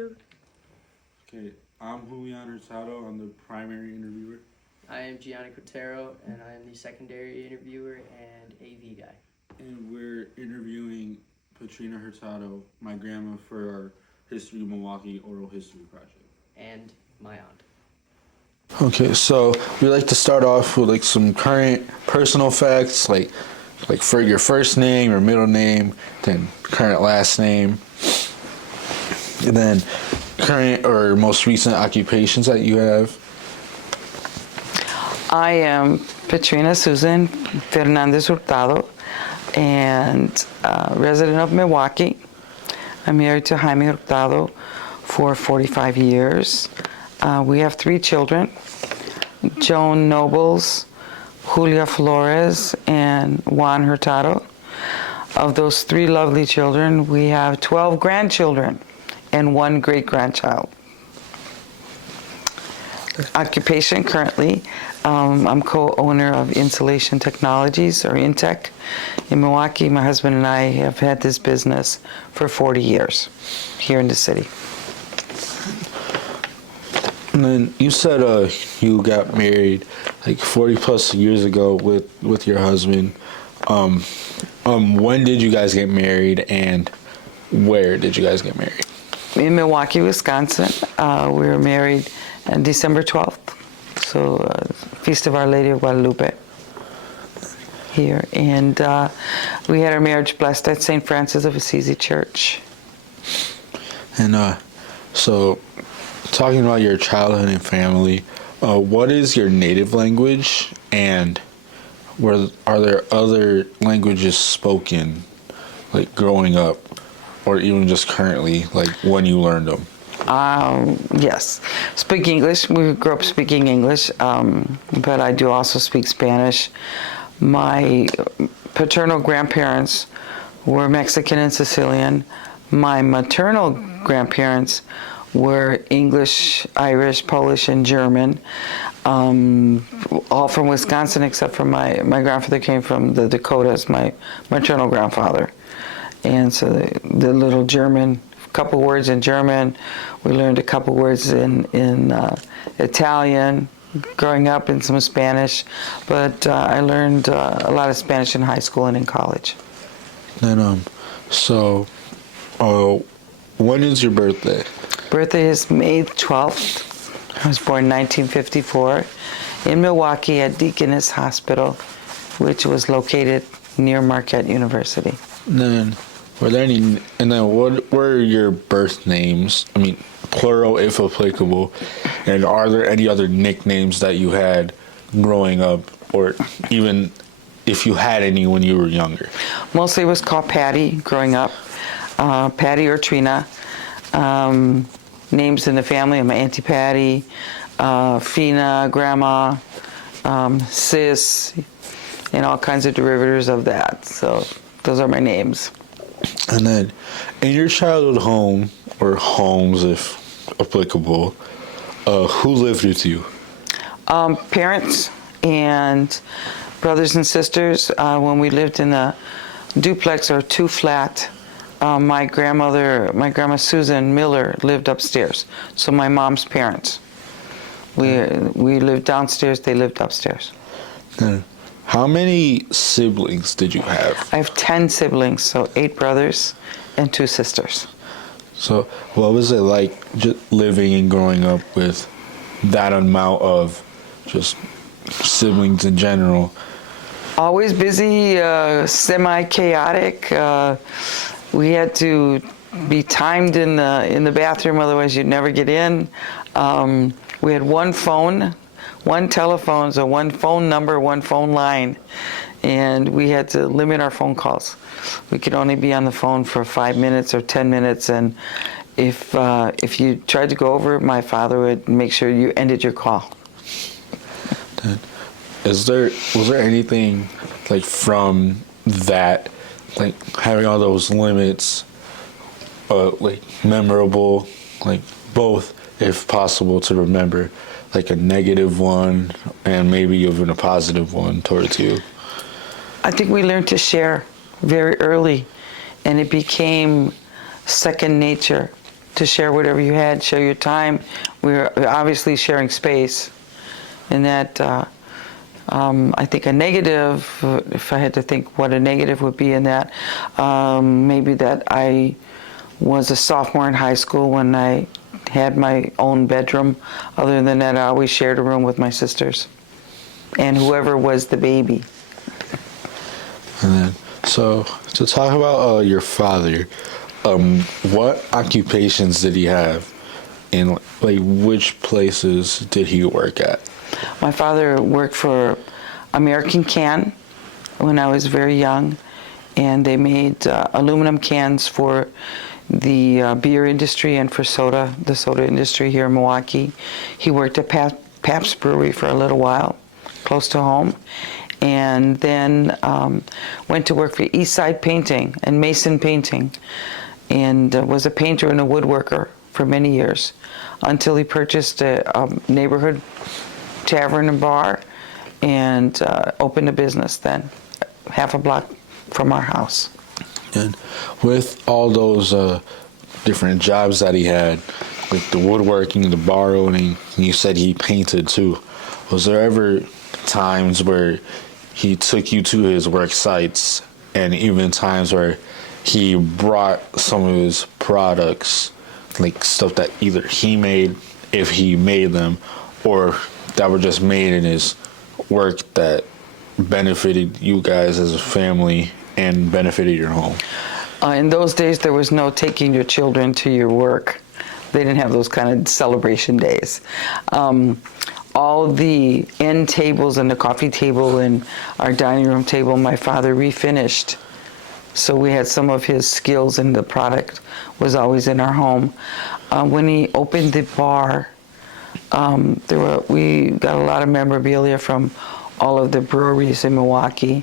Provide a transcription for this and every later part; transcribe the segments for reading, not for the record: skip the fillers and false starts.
Okay, I'm Hurtado. I'm the primary interviewer. I am Gianni Quintero, and I am the secondary interviewer and AV guy. And we're interviewing Patrina Hurtado, my grandma, for our History-Milwaukee oral history project. And my aunt. Okay, so we like to start off with like some current personal facts, like for your first name or middle name, then current last name, and then current or most recent occupations that you have. I am Patrina Susan Fernandez Hurtado, and resident of Milwaukee. I'm married to Jame Hurtado for 45 years. We have 3 children, Joan Nobles, Julia Flores, and Juan Hurtado. Of those 3 lovely children, we have 12 grandchildren and 1 great-grandchild. Occupation currently, I'm co-owner of Insulation Technologies, or Intech, in Milwaukee. My husband and I have had this business for 40 years here in the city. And then you said you got married like 40 plus years ago with your husband. When did you guys get married, and where did you guys get married? In Milwaukee, Wisconsin. We were married on December 12th, so Feast of Our Lady of Guadalupe here. And we had our marriage blessed at St. Francis of Assisi Church. And so, talking about your childhood and family, what is your native language, and are there other languages spoken, like growing up, or even just currently, like when you learned them? Yes, speak English. We grew up speaking English, but I do also speak Spanish. My paternal grandparents were Mexican and Sicilian. My maternal grandparents were English, Irish, Polish, and German, all from Wisconsin, except for my grandfather came from the Dakotas, my maternal grandfather. And so the little German, couple words in German, we learned a couple words in Italian, growing up, in some Spanish, but I learned a lot of Spanish in high school and in college. Then, when is your birthday? Birthday is May 12th. I was born in 1954 in Milwaukee at Deaconess Hospital, which was located near Marquette University. Then, what were your birth names? I mean, plural if applicable. And are there any other nicknames that you had growing up, or even if you had any when you were younger? Mostly it was called Patty growing up, Patty or Trina. Names in the family, my Auntie Patty, Fina, Grandma, Sis, and all kinds of derivatives of that. So those are my names. And then, in your childhood home, or homes if applicable, who lived with you? Parents and brothers and sisters. When we lived in a duplex or 2-flat, my grandma Susan Miller lived upstairs. So my mom's parents. We lived downstairs, they lived upstairs. How many siblings did you have? I have 10 siblings, so 8 brothers and 2 sisters. So what was it like just living and growing up with that amount of just siblings in general? Always busy, semi-chaotic. We had to be timed in the bathroom, otherwise you'd never get in. We had one phone, one telephone, so one phone number, one phone line, and we had to limit our phone calls. We could only be on the phone for 5 minutes or 10 minutes, and if you tried to go over, my father would make sure you ended your call. Was there anything like from that, like having all those limits, like memorable, like both, if possible, to remember, like a negative one and maybe even a positive one towards you? I think we learned to share very early, and it became second nature to share whatever you had, share your time. We were obviously sharing space, and that I think a negative, if I had to think what a negative would be in that, maybe that I was a sophomore in high school when I had my own bedroom. Other than that, I always shared a room with my sisters and whoever was the baby. And then, so to talk about your father, what occupations did he have, and like which places did he work at? My father worked for American Can when I was very young, and they made aluminum cans for the beer industry and for soda, the soda industry here in Milwaukee. He worked at Pabst Brewery for a little while, close to home, and then went to work for Eastside Painting and Mason Painting, and was a painter and a woodworker for many years until he purchased a neighborhood tavern and bar and opened a business then, half a block from our house. And with all those different jobs that he had, like the woodworking, the bar owning, and you said he painted too, was there ever times where he took you to his work sites, and even times where he brought some of his products, like stuff that either he made, if he made them, or that were just made in his work that benefited you guys as a family and benefited your home? In those days, there was no taking your children to your work. They didn't have those kind of celebration days. All the end tables and the coffee table and our dining room table, my father refinished. So we had some of his skills, and the product was always in our home. When he opened the bar, we got a lot of memorabilia from all of the breweries in Milwaukee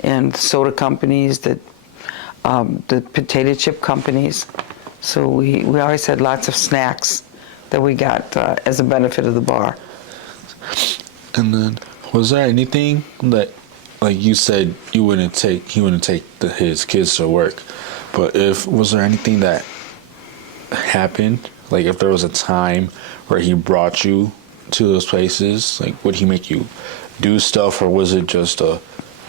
and soda companies, the potato chip companies. So we always had lots of snacks that we got as a benefit of the bar. And then, was there anything that, like you said, he wouldn't take his kids to work, but was there anything that happened? Like if there was a time where he brought you to those places, like would he make you do stuff, or was it just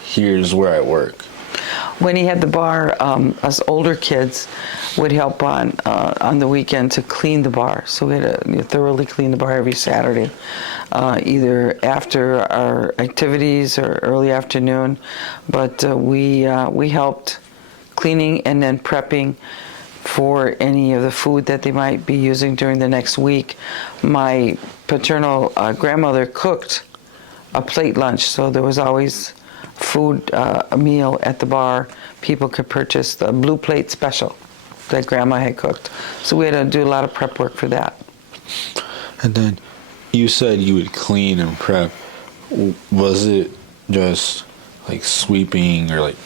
here's where I work? When he had the bar, us older kids would help on the weekend to clean the bar. So we had to thoroughly clean the bar every Saturday, either after our activities or early afternoon. But we helped cleaning and then prepping for any of the food that they might be using during the next week. My paternal grandmother cooked a plate lunch, so there was always food, a meal at the bar. People could purchase the blue plate special that Grandma had cooked. So we had to do a lot of prep work for that. And then you said you would clean and prep. Was it just like sweeping or like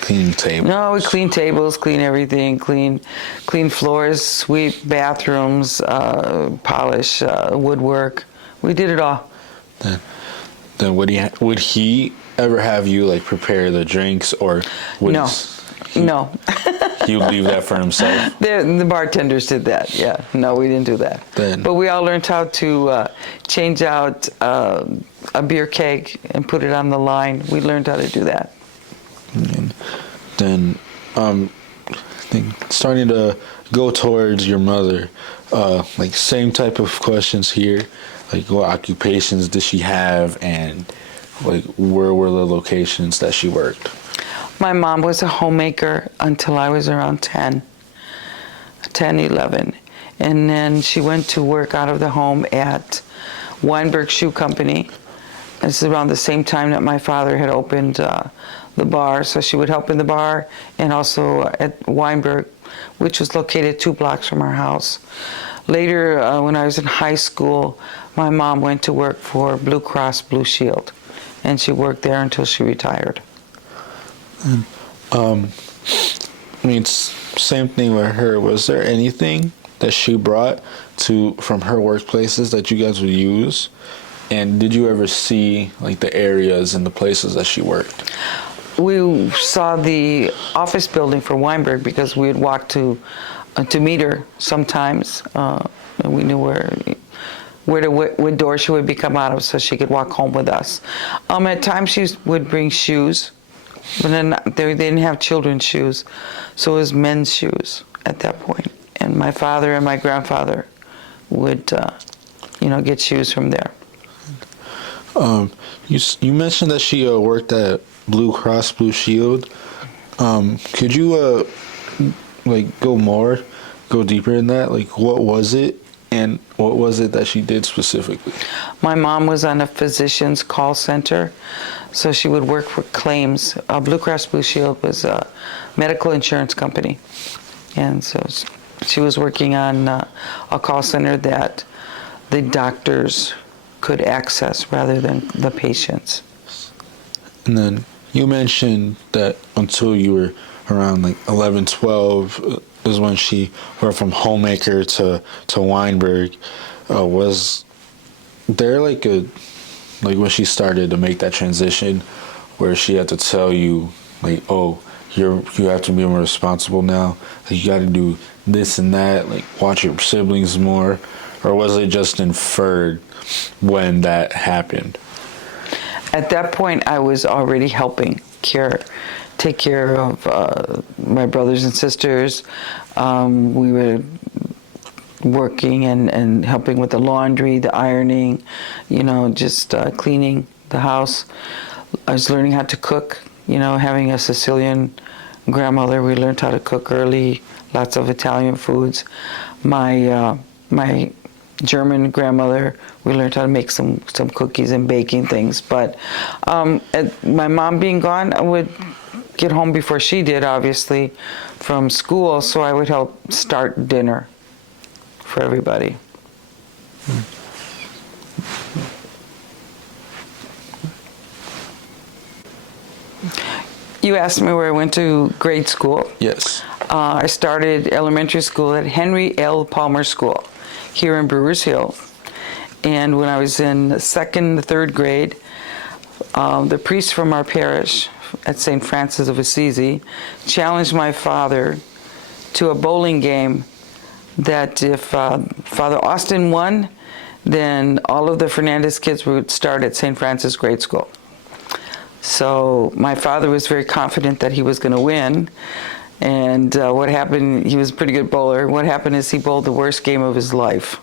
cleaning tables? No, we clean tables, clean everything, clean floors, sweep bathrooms, polish, woodwork. We did it all. Then would he ever have you like prepare the drinks, or would No. he would leave that for himself? The bartenders did that, yeah. No, we didn't do that. But we all learned how to change out a beer keg and put it on the line. We learned how to do that. And then I think starting to go towards your mother, like same type of questions here. Like what occupations did she have, and like where were the locations that she worked? My mom was a homemaker until I was around 10, 11. And then she went to work out of the home at Weinberg Shoe Company. This is around the same time that my father had opened the bar. So she would help in the bar and also at Weinberg, which was located 2 blocks from our house. Later, when I was in high school, my mom went to work for Blue Cross Blue Shield, and she worked there until she retired. I mean, same thing with her. Was there anything that she brought from her workplaces that you guys would use? And did you ever see like the areas and the places that she worked? We saw the office building for Weinberg because we had walked to to meet her sometimes. And we knew what door she would be come out of so she could walk home with us. At times she would bring shoes, but then they didn't have children's shoes, so it was men's shoes at that point. And my father and my grandfather would, get shoes from there. You mentioned that she worked at Blue Cross Blue Shield. Could you go deeper in that? Like, what was it, and what was it that she did specifically? My mom was on a physician's call center, so she would work for claims. Blue Cross Blue Shield was a medical insurance company, and so she was working on a call center that the doctors could access rather than the patients. And then you mentioned that until you were around like 11, 12 is when she went from homemaker to Weinberg. Was there when she started to make that transition where she had to tell you like, oh, you have to be more responsible now, like, you got to do this and that, like watch your siblings more, or was it just inferred when that happened? At that point, I was already helping take care of my brothers and sisters. We were working and helping with the laundry, the ironing, just cleaning the house. I was learning how to cook, having a Sicilian grandmother. We learned how to cook early, lots of Italian foods. My German grandmother, we learned how to make some cookies and baking things. But my mom being gone, I would get home before she did, obviously, from school, so I would help start dinner for everybody. You asked me where I went to grade school. Yes. I started elementary school at Henry L. Palmer School here in Brewers Hill. And when I was in the second, third grade, the priest from our parish at St. Francis of Assisi challenged my father to a bowling game that if Father Austin won, then all of the Fernandez kids would start at St. Francis grade school. So my father was very confident that he was going to win. And what happened, he was a pretty good bowler. What happened is he bowled the worst game of his life.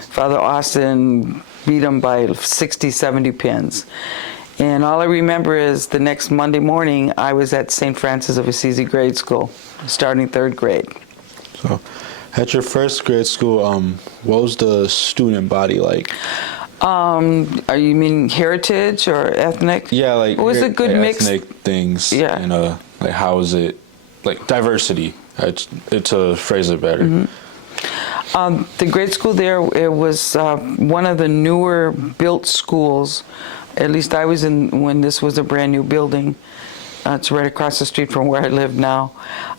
Father Austin beat him by 60, 70 pins. And all I remember is the next Monday morning, I was at St. Francis of Assisi grade school, starting third grade. So at your first grade school, what was the student body like? You mean heritage or ethnic? Yeah, like it was a good mix. Ethnic things. Yeah. And like how was it, like diversity? To phrase it better. Mm-hmm. The grade school there, it was one of the newer built schools. At least I was in when this was a brand new building. It's right across the street from where I live now.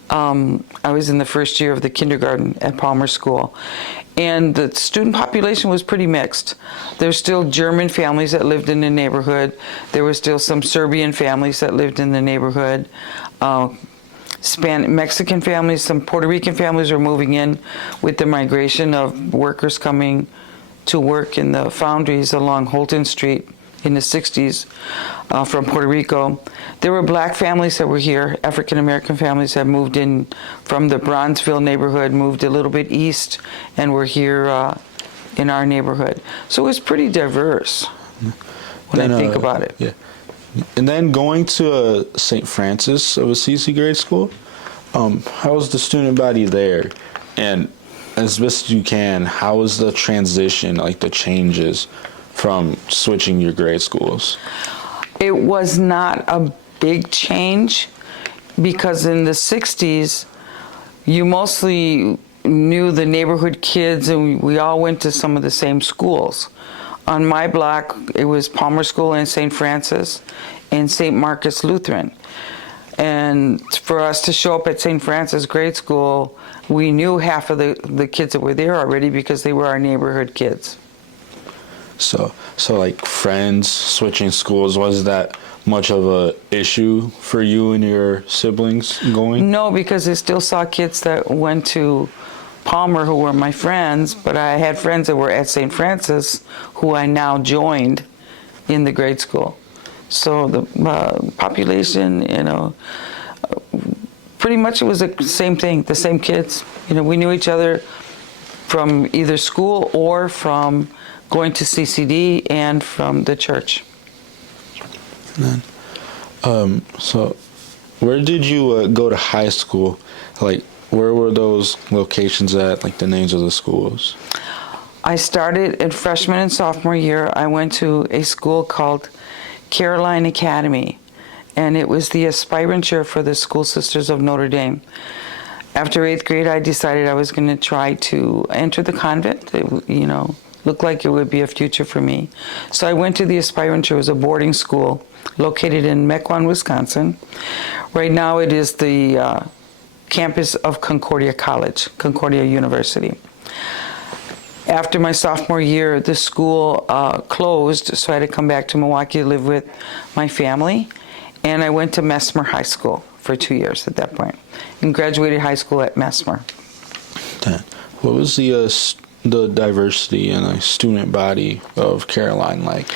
I was in the first year of the kindergarten at Palmer School. And the student population was pretty mixed. There's still German families that lived in the neighborhood. There were still some Serbian families that lived in the neighborhood. Mexican families, some Puerto Rican families are moving in with the migration of workers coming to work in the foundries along Holton Street in the 60s from Puerto Rico. There were black families that were here, African American families that moved in from the Bronzeville neighborhood, moved a little bit east, and were here in our neighborhood. So it was pretty diverse when I think about it. Yeah. And then going to St. Francis of Assisi grade school, how was the student body there? And as best as you can, how was the transition, like the changes from switching your grade schools? It was not a big change because in the 60s, you mostly knew the neighborhood kids and we all went to some of the same schools. On my block, it was Palmer School and St. Francis and St. Marcus Lutheran. And for us to show up at St. Francis grade school, we knew half of the kids that were there already because they were our neighborhood kids. So like friends switching schools, was that much of a issue for you and your siblings going? No, because I still saw kids that went to Palmer who were my friends, but I had friends that were at St. Francis who I now joined in the grade school. So the population, pretty much it was the same thing, the same kids. We knew each other from either school or from going to CCD and from the church. And then, so where did you go to high school? Like, where were those locations at, like the names of the schools? I started in freshman and sophomore year. I went to a school called Caroline Academy, and it was the aspiranture for the School Sisters of Notre Dame. After 8th grade, I decided I was going to try to enter the convent. It, looked like it would be a future for me. So I went to the aspiranture. It was a boarding school located in Mequon, Wisconsin. Right now it is the campus of Concordia College, Concordia University. After my sophomore year, the school closed, so I had to come back to Milwaukee to live with my family. And I went to Messmer High School for 2 years at that point, and graduated high school at Messmer. What was the diversity and student body of Caroline like?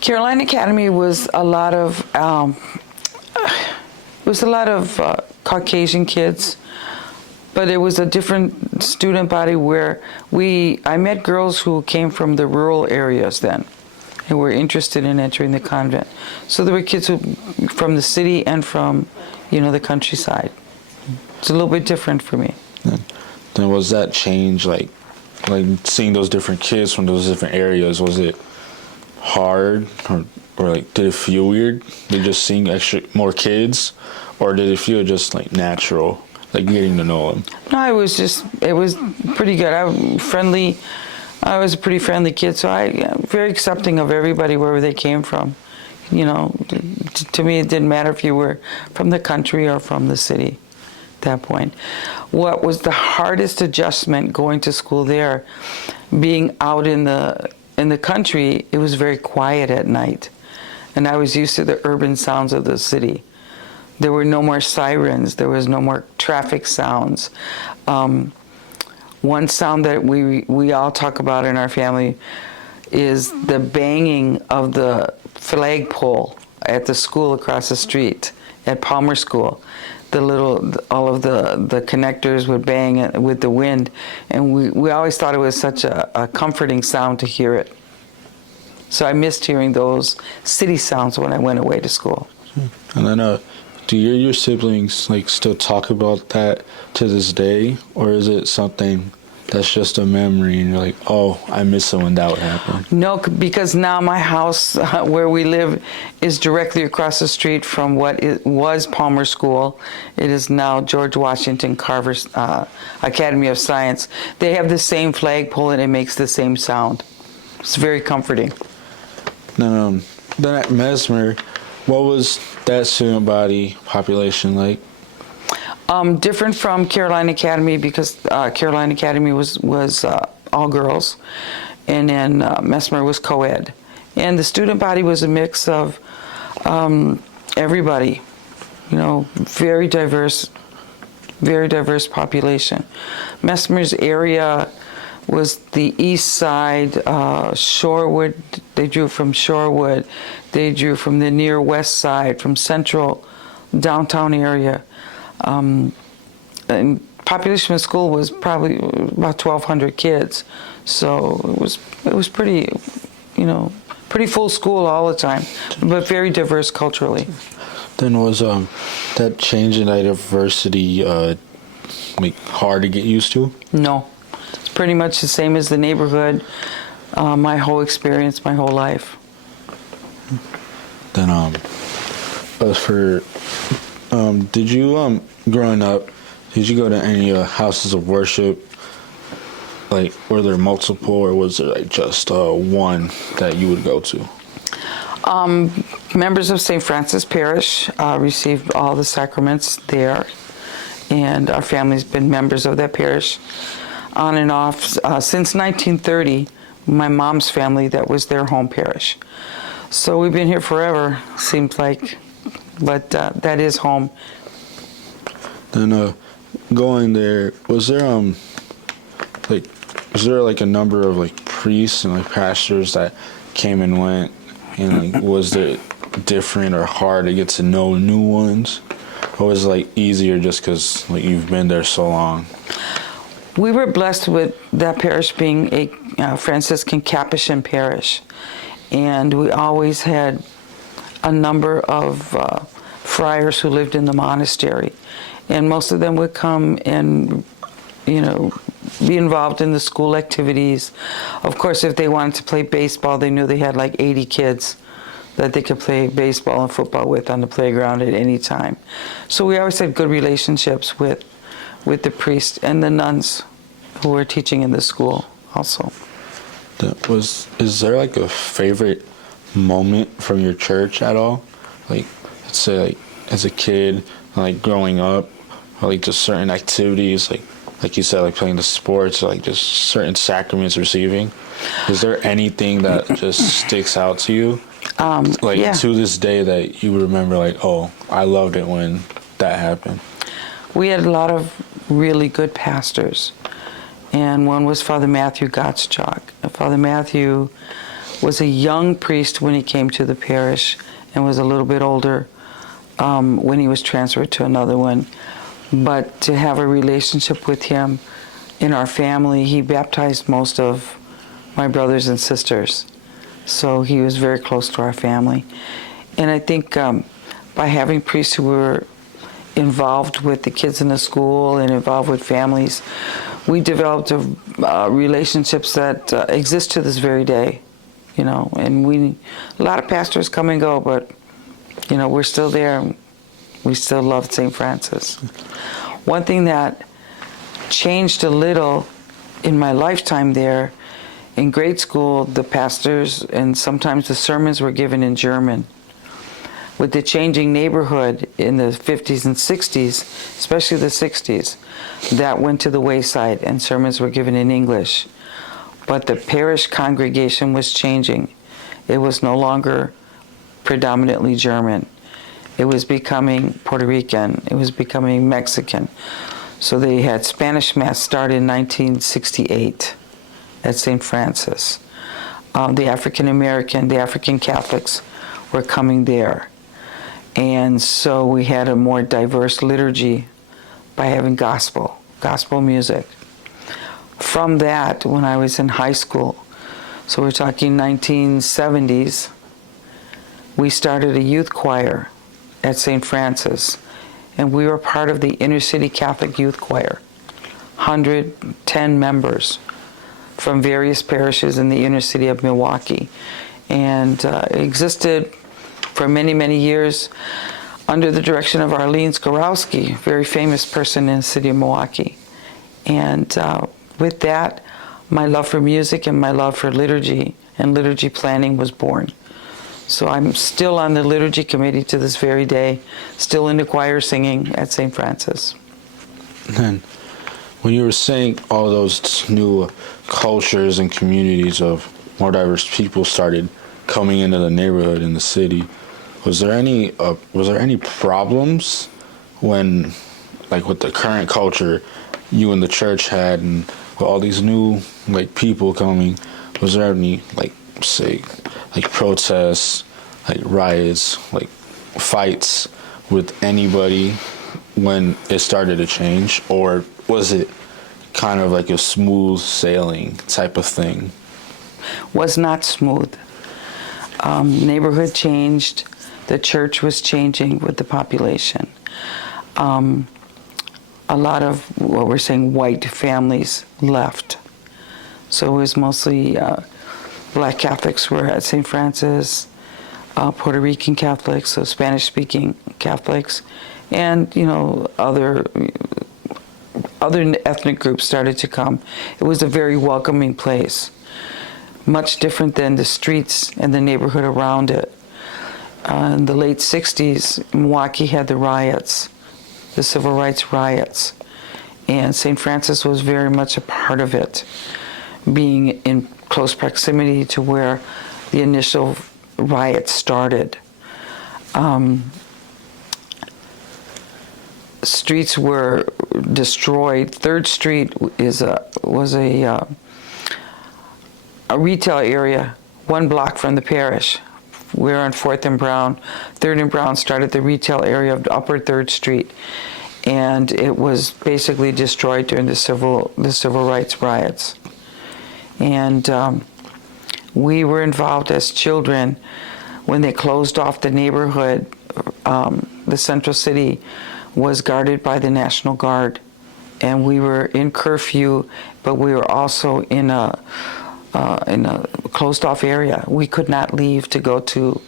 Caroline Academy was a lot of Caucasian kids, but it was a different student body where I met girls who came from the rural areas then and were interested in entering the convent. So there were kids from the city and from, the countryside. It's a little bit different for me. Then was that change like seeing those different kids from those different areas? Was it hard or like did it feel weird? Did just seeing more kids, or did it feel just like natural, like getting to know them? No, it was pretty good. I was a pretty friendly kid, so I'm very accepting of everybody wherever they came from. To me, it didn't matter if you were from the country or from the city at that point. What was the hardest adjustment going to school there, being out in the country, it was very quiet at night. And I was used to the urban sounds of the city. There were no more sirens. There was no more traffic sounds. One sound that we all talk about in our family is the banging of the flagpole at the school across the street at Palmer School. All of the connectors would bang with the wind, and we always thought it was such a comforting sound to hear it. So I missed hearing those city sounds when I went away to school. And then, do your siblings still talk about that to this day, or is it something that's just a memory and you're like, oh, I miss it when that would happen? No, because now my house where we live is directly across the street from what was Palmer School. It is now George Washington Carver Academy of Science. They have the same flagpole and it makes the same sound. It's very comforting. Then at Messmer, what was that student body population like? Different from Caroline Academy because Caroline Academy was all girls, and then Messmer was co-ed. And the student body was a mix of everybody, very diverse population. Messmer's area was the east side, Shorewood. They drew from Shorewood. They drew from the near west side, from central downtown area. And population of school was probably about 1,200 kids. So it was pretty, pretty full school all the time, but very diverse culturally. Then was that change in diversity hard to get used to? No. It's pretty much the same as the neighborhood, my whole experience, my whole life. Then did you growing up, did you go to any houses of worship? Like, were there multiple, or was there just one that you would go to? Members of St. Francis Parish received all the sacraments there, and our family's been members of that parish on and off since 1930. My mom's family, that was their home parish. So we've been here forever, seems like, but that is home. Then going there, was there like, was there like a number of like priests and like pastors that came and went, and like, was it different or hard to get to know new ones, or was it like easier just because like you've been there so long? We were blessed with that parish being a Franciscan Capuchin parish, and we always had a number of friars who lived in the monastery, and most of them would come and, you know, be involved in the school activities. Of course, if they wanted to play baseball, they knew they had like 80 kids that they could play baseball and football with on the playground at any time. So we always had good relationships with the priests and the nuns who were teaching in the school also. Is there like a favorite moment from your church at all? Like, let's say like as a kid, like growing up, or like just certain activities, like you said, like playing the sports, like just certain sacraments receiving. Is there anything that just sticks out to you? Like yeah. to this day that you remember, like, oh, I loved it when that happened? We had a lot of really good pastors, and one was Father Matthew Gottschalk. Father Matthew was a young priest when he came to the parish and was a little bit older when he was transferred to another one. But to have a relationship with him in our family, he baptized most of my brothers and sisters. So he was very close to our family. And I think by having priests who were involved with the kids in the school and involved with families, we developed relationships that exist to this very day, you know. And a lot of pastors come and go, but, you know, we're still there. We still love St. Francis. One thing that changed a little in my lifetime there, in grade school, the pastors and sometimes the sermons were given in German. With the changing neighborhood in the 50s and 60s, especially the 60s, that went to the wayside and sermons were given in English. But the parish congregation was changing. It was no longer predominantly German. It was becoming Puerto Rican. It was becoming Mexican. So they had Spanish Mass start in 1968 at St. Francis. The African Catholics were coming there. And so we had a more diverse liturgy by having gospel music. From that, when I was in high school, so we're talking 1970s, we started a youth choir at St. Francis, and we were part of the Inner City Catholic Youth Choir, 110 members from various parishes in the inner city of Milwaukee, and it existed for many, many years under the direction of Arlene Skorowski, very famous person in the city of Milwaukee. And with that, my love for music and my love for liturgy and liturgy planning was born. So I'm still on the liturgy committee to this very day, still in the choir singing at St. Francis. And when you were saying all those new cultures and communities of more diverse people started coming into the neighborhood in the city, was there any problems when, like with the current culture you and the church had, and with all these new like people coming, was there any like say like protests, like riots, like fights with anybody when it started to change, or was it kind of like a smooth sailing type of thing? Was not smooth. Neighborhood changed. The church was changing with the population. A lot of what we're saying white families left. So it was mostly Black Catholics were at St. Francis, Puerto Rican Catholics, so Spanish-speaking Catholics, and you know other ethnic groups started to come. It was a very welcoming place, much different than the streets and the neighborhood around it. In the late 60s, Milwaukee had the riots, the civil rights riots, and St. Francis was very much a part of it, being in close proximity to where the initial riots started. Streets were destroyed. 3rd Street is a a retail area 1 block from the parish. We were on 4th and Brown. 3rd and Brown started the retail area of Upper 3rd Street, and it was basically destroyed during the civil rights riots. And we were involved as children when they closed off the neighborhood. The central city was guarded by the National Guard, and we were in curfew, but we were also in a closed off area. We could not leave to go to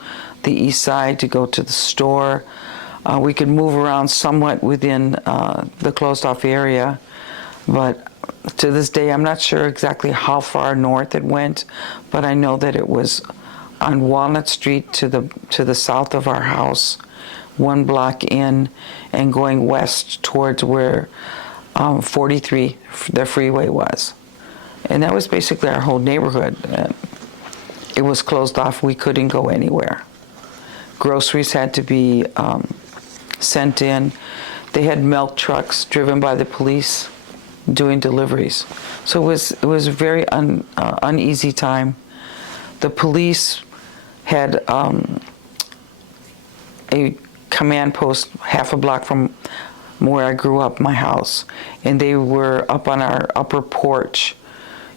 the east side, to go to the store. We could move around somewhat within the closed off area, but to this day I'm not sure exactly how far north it went, but I know that it was on Walnut Street to the south of our house, 1 block in, and going west towards where 43, the freeway was. And that was basically our whole neighborhood. It was closed off. We couldn't go anywhere. Groceries had to be sent in. They had milk trucks driven by the police doing deliveries. So it was a very uneasy time. The police had a command post half a block from where I grew up, my house, and they were up on our upper porch,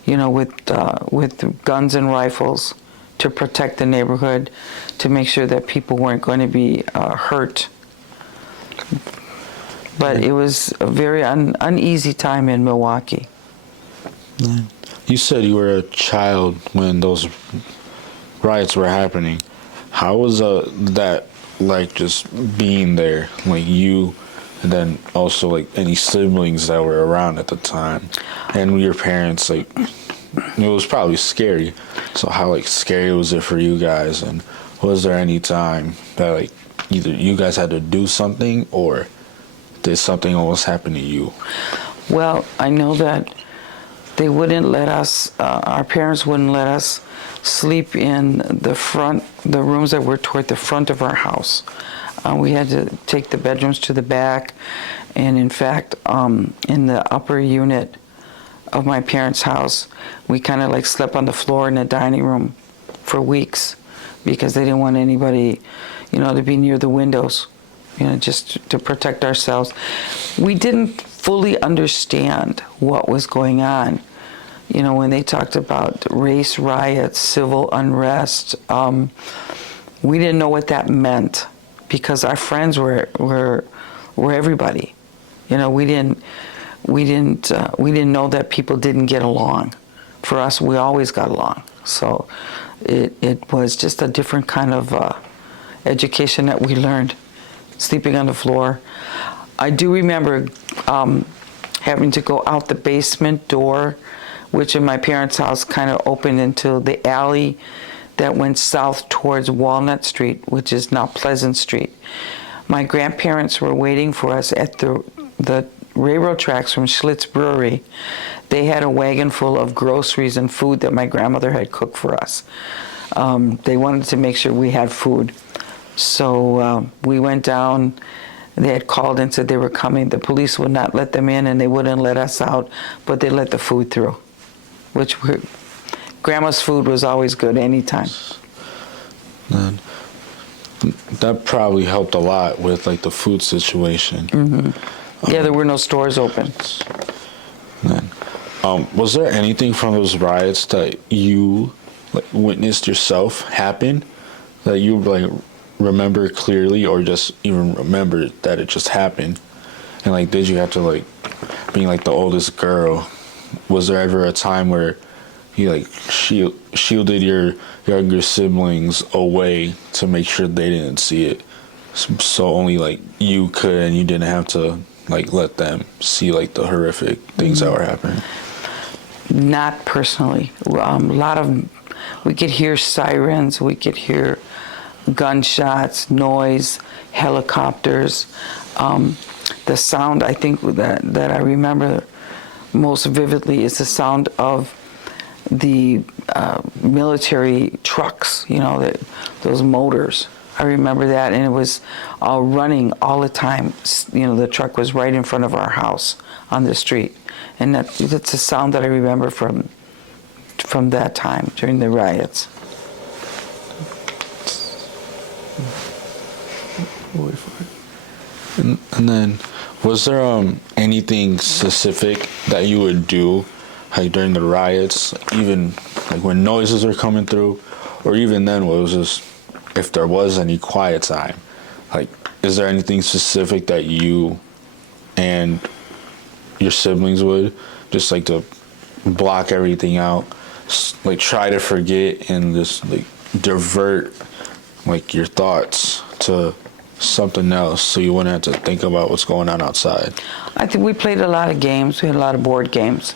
with guns and rifles to protect the neighborhood, to make sure that people weren't going to be hurt. But it was a very uneasy time in Milwaukee. You said you were a child when those riots were happening. How was that like, just being there, like you, and then also like any siblings that were around at the time, and your parents, like, it was probably scary. So how like scary was it for you guys, and was there any time that like either you guys had to do something, or did something almost happen to you? Well, I know that they wouldn't let us, our parents wouldn't let us sleep in the rooms that were toward the front of our house. We had to take the bedrooms to the back, and in fact, in the upper unit of my parents' house, we kind of like slept on the floor in the dining room for weeks, because they didn't want anybody, to be near the windows, just to protect ourselves. We didn't fully understand what was going on. When they talked about race riots, civil unrest, we didn't know what that meant, because our friends were everybody. We didn't know that people didn't get along. For us, we always got along. So it was just a different kind of education that we learned, sleeping on the floor. I do remember having to go out the basement door, which in my parents' house kind of opened into the alley that went south towards Walnut Street, which is now Pleasant Street. My grandparents were waiting for us at the railroad tracks from Schlitz Brewery. They had a wagon full of groceries and food that my grandmother had cooked for us. They wanted to make sure we had food. So we went down. They had called and said they were coming. The police would not let them in, and they wouldn't let us out, but they let the food through, Grandma's food was always good anytime. And that probably helped a lot with like the food situation. Mm-hmm. Yeah, there were no stores open. Then, was there anything from those riots that you like witnessed yourself happen that you like remember clearly, or just even remember that it just happened? And like, did you have to, like, being like the oldest girl, was there ever a time where you like shielded your younger siblings away to make sure they didn't see it, so only like you could, and you didn't have to like let them see like the horrific things that were happening? Not personally. We could hear sirens, we could hear gunshots, noise, helicopters. The sound, I think, that I remember most vividly is the sound of the military trucks, those motors. I remember that, and it was running all the time. The truck was right in front of our house on the street, and that's a sound that I remember from that time during the riots. And then, was there anything specific that you would do, like during the riots, even like when noises were coming through, or even then, what was just if there was any quiet time? Like, is there anything specific that you and your siblings would just like to block everything out, like try to forget and just like divert like your thoughts to something else so you wouldn't have to think about what's going on outside? I think we played a lot of games. We had a lot of board games.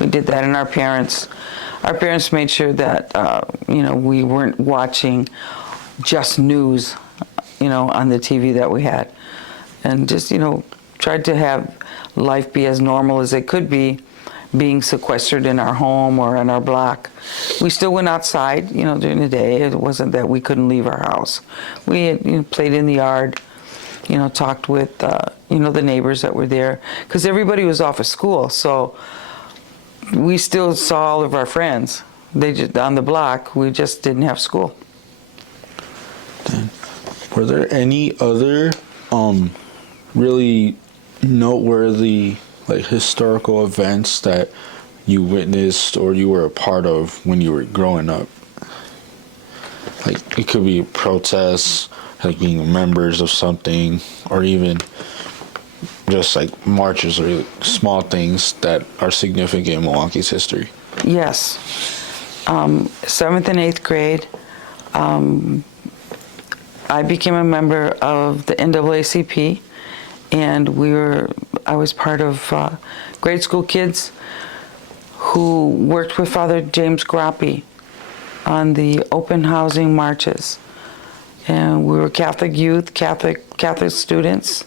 We did that, and our parents made sure that we weren't watching just news, on the TV that we had, and just tried to have life be as normal as it could be, being sequestered in our home or in our block. We still went outside, during the day. It wasn't that we couldn't leave our house. We had, played in the yard, talked with, the neighbors that were there, because everybody was off of school, so we still saw all of our friends. They just, on the block, we just didn't have school. Were there any other really noteworthy like historical events that you witnessed or you were a part of when you were growing up? Like, it could be protests, like being members of something, or even just like marches or small things that are significant in Milwaukee's history. Yes. 7th and 8th grade, I became a member of the NAACP, and I was part of grade school kids who worked with Father James Groppi on the open housing marches. And we were Catholic youth, Catholic students,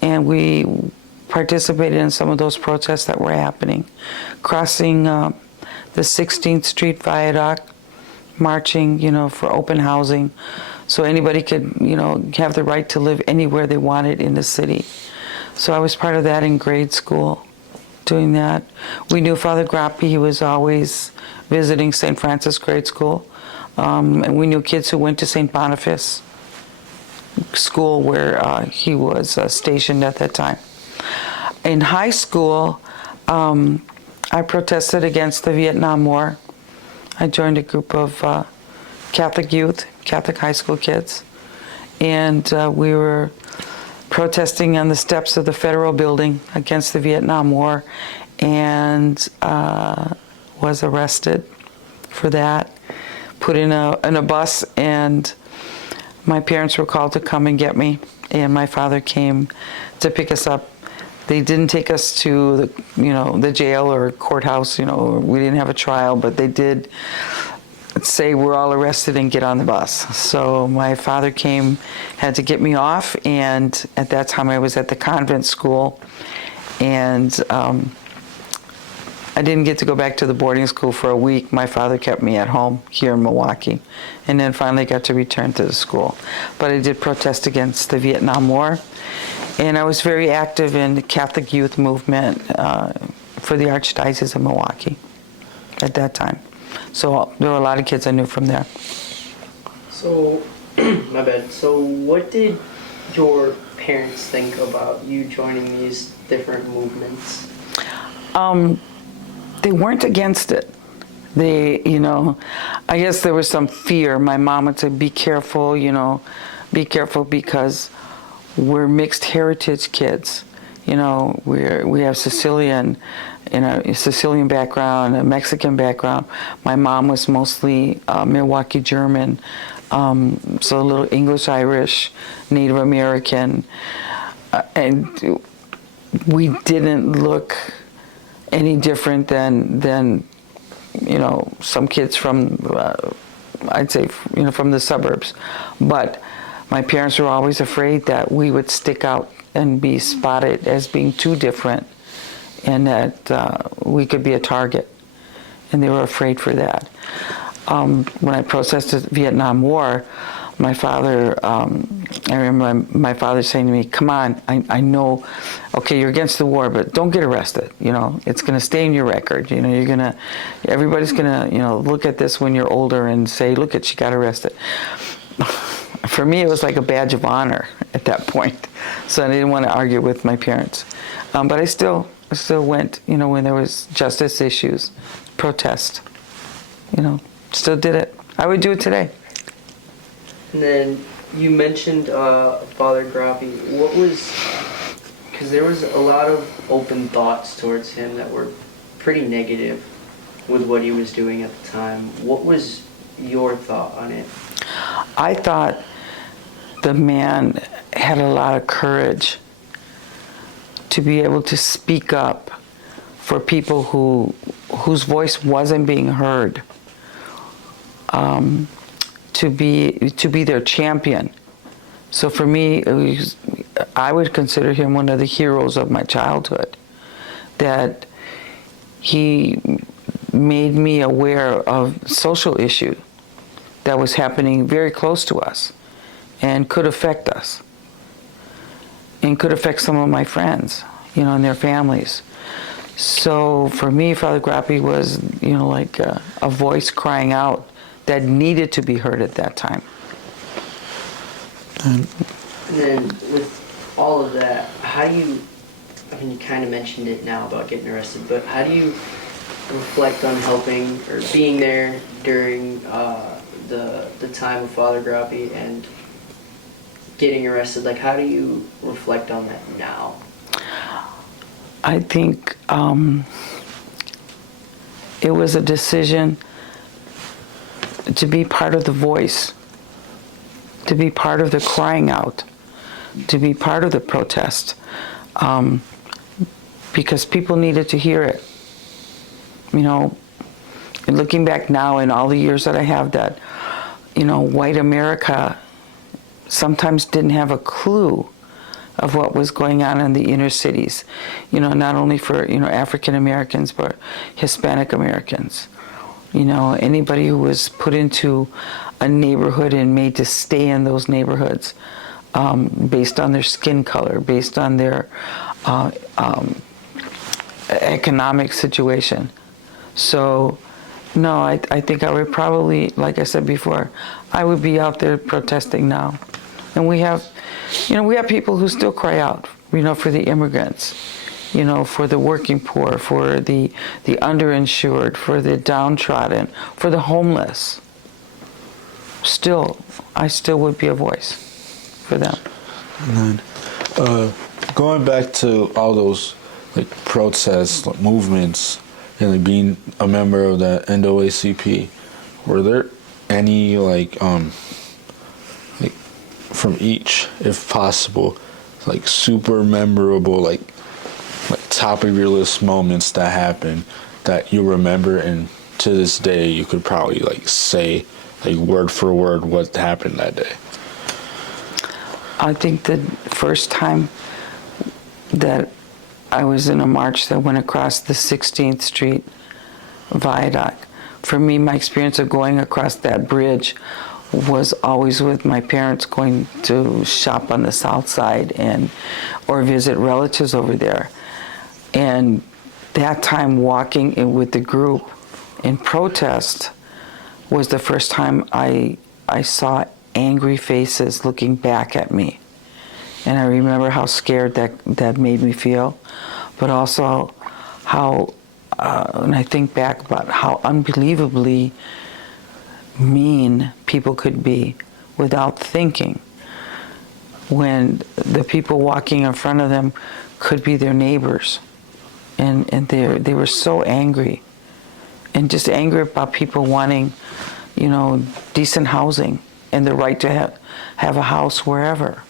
and we participated in some of those protests that were happening, crossing the 16th Street Viaduct, marching, for open housing, so anybody could, have the right to live anywhere they wanted in the city. So I was part of that in grade school, doing that. We knew Father Groppi. He was always visiting St. Francis Grade School, and we knew kids who went to St. Boniface School, where he was stationed at that time. In high school, I protested against the Vietnam War. I joined a group of Catholic youth, Catholic high school kids, and we were protesting on the steps of the federal building against the Vietnam War, and was arrested for that, put in a bus, and my parents were called to come and get me, and my father came to pick us up. They didn't take us to the jail or courthouse, we didn't have a trial, but they did say we're all arrested and get on the bus. So my father had to get me off, and at that time I was at the convent school, and I didn't get to go back to the boarding school for a week. My father kept me at home here in Milwaukee, and then finally got to return to the school. But I did protest against the Vietnam War, and I was very active in the Catholic youth movement for the Archdiocese of Milwaukee at that time. So there were a lot of kids I knew from there. So, my bad. So what did your parents think about you joining these different movements? They weren't against it. They, I guess there was some fear. My mom would say, be careful, be careful, because we're mixed heritage kids. We have Sicilian, a Sicilian background, a Mexican background. My mom was mostly Milwaukee German, so a little English, Irish, Native American, and we didn't look any different than some kids from, I'd say, from the suburbs. But my parents were always afraid that we would stick out and be spotted as being too different, and that we could be a target, and they were afraid for that. When I protested the Vietnam War, my father I remember my father saying to me, "Come on, I know, okay, you're against the war, but don't get arrested. You know, it's going to stay in your record. You know, everybody's going to, you know, look at this when you're older and say, look at, she got arrested." For me, it was like a badge of honor at that point. So I didn't want to argue with my parents. But I still went, you know, when there was justice issues, protest, you know, still did it. I would do it today. And then you mentioned Father Groppi. What was, because there was a lot of open thoughts towards him that were pretty negative with what he was doing at the time. What was your thought on it? I thought the man had a lot of courage to be able to speak up for people whose voice wasn't being heard, to be their champion. So for me, I would consider him one of the heroes of my childhood, that he made me aware of social issue that was happening very close to us and could affect us and could affect some of my friends, you know, and their families. So for me, Father Groppi was, you know, like a voice crying out that needed to be heard at that time. And then with all of that, how do you, I mean, you kind of mentioned it now about getting arrested, but how do you reflect on helping or being there during the time of Father Groppi and getting arrested? Like, how do you reflect on that now? I think it was a decision to be part of the voice, to be part of the crying out, to be part of the protest, because people needed to hear it. You know, and looking back now in all the years that I have, that, you know, white America sometimes didn't have a clue of what was going on in the inner cities, you know, not only for, you know, African Americans, but Hispanic Americans. You know, anybody who was put into a neighborhood and made to stay in those neighborhoods based on their skin color, based on their economic situation. So, no, I think I would probably, like I said before, I would be out there protesting now. And we have, you know, we have people who still cry out, you know, for the immigrants, you know, for the working poor, for the underinsured, for the downtrodden, for the homeless. Still, I still would be a voice for them. And then, going back to all those like protests, like, movements, and like being a member of the NAACP, were there any like from each, if possible, like super memorable, like top of your list moments that happened that you remember, and to this day you could probably like say like word for word what happened that day? I think the first time that I was in a march that went across the 16th Street Viaduct, for me, my experience of going across that bridge was always with my parents going to shop on the south side or visit relatives over there. And that time walking in with the group in protest was the first time I saw angry faces looking back at me. And I remember how scared that made me feel, but also how, and I think back about how unbelievably mean people could be without thinking, when the people walking in front of them could be their neighbors, and they were so angry, and just angry about people wanting, you know, decent housing and the right to have a house wherever.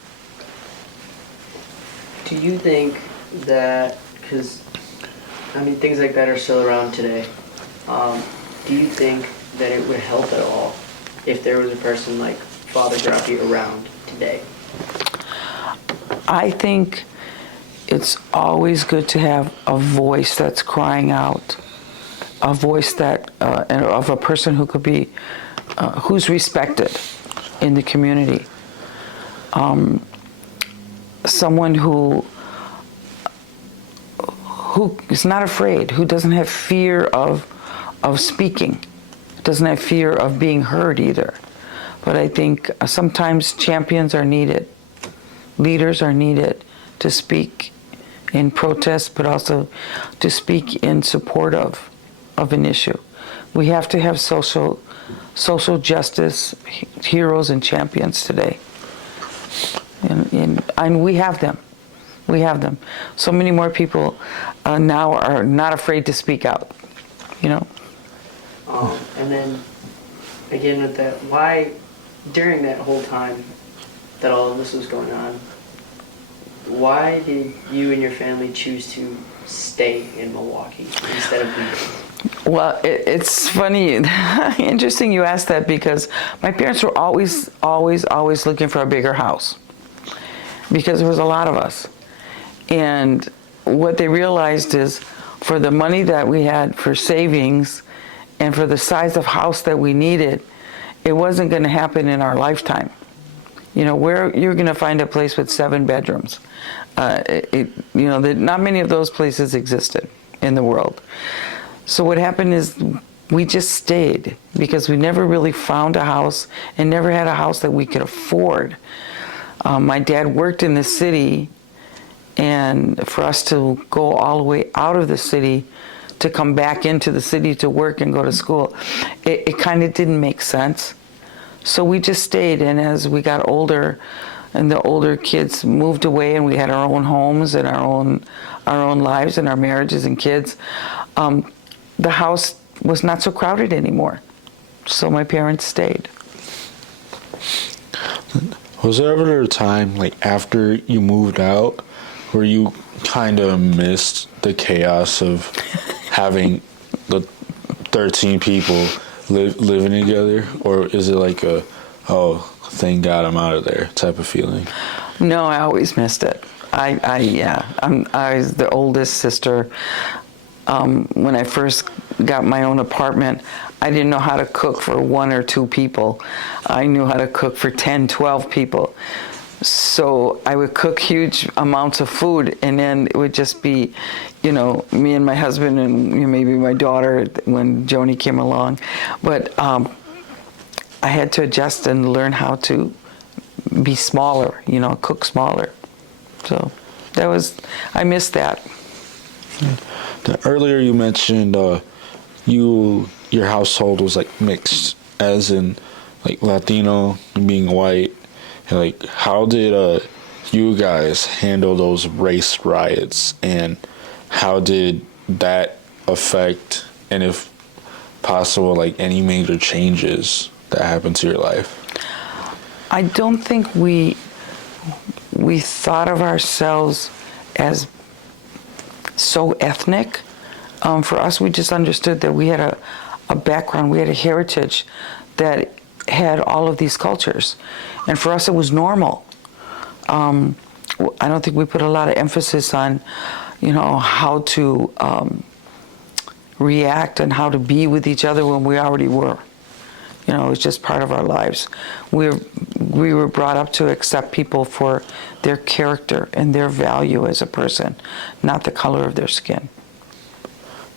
Do you think that, because, I mean, things like that are still around today, do you think that it would help at all if there was a person like Father Groppi around today? I think it's always good to have a voice that's crying out, a voice that of a person who could be who's respected in the community. someone who is not afraid, who doesn't have fear of speaking, doesn't have fear of being heard either. But I think sometimes champions are needed, leaders are needed to speak in protest, but also to speak in support of an issue. We have to have social justice heroes and champions today. And we have them. We have them. So many more people now are not afraid to speak out, you know. And then, again with that, why, during that whole time that all of this was going on, why did you and your family choose to stay in Milwaukee instead of leaving? Well, it's funny, interesting you asked that, because my parents were always looking for a bigger house, because there was a lot of us. And what they realized is, for the money that we had for savings and for the size of house that we needed, it wasn't going to happen in our lifetime. You know, where you're going to find a place with 7 bedrooms. Not many of those places existed in the world. So what happened is we just stayed, because we never really found a house and never had a house that we could afford. My dad worked in the city, and for us to go all the way out of the city to come back into the city to work and go to school, it kind of didn't make sense. So we just stayed, and as we got older and the older kids moved away and we had our own homes and our own lives and our marriages and kids, the house was not so crowded anymore. So my parents stayed. Was there ever a time, like after you moved out, where you kind of missed the chaos of having the 13 people living together? Or is it like a, oh, thank God I'm out of there type of feeling? No, I always missed it. I was the oldest sister. When I first got my own apartment, I didn't know how to cook for 1 or 2 people. I knew how to cook for 10, 12 people. So I would cook huge amounts of food, and then it would just be, me and my husband and maybe my daughter when Joni came along. But I had to adjust and learn how to be smaller, cook smaller. So I missed that. Earlier you mentioned your household was like mixed, as in like Latino and being white. And like, how did you guys handle those race riots, and how did that affect, and if possible, like any major changes that happened to your life? I don't think we thought of ourselves as so ethnic. For us, we just understood that we had a background, we had a heritage that had all of these cultures. And for us, it was normal. I don't think we put a lot of emphasis on, how to react and how to be with each other when we already were. It was just part of our lives. We were brought up to accept people for their character and their value as a person, not the color of their skin.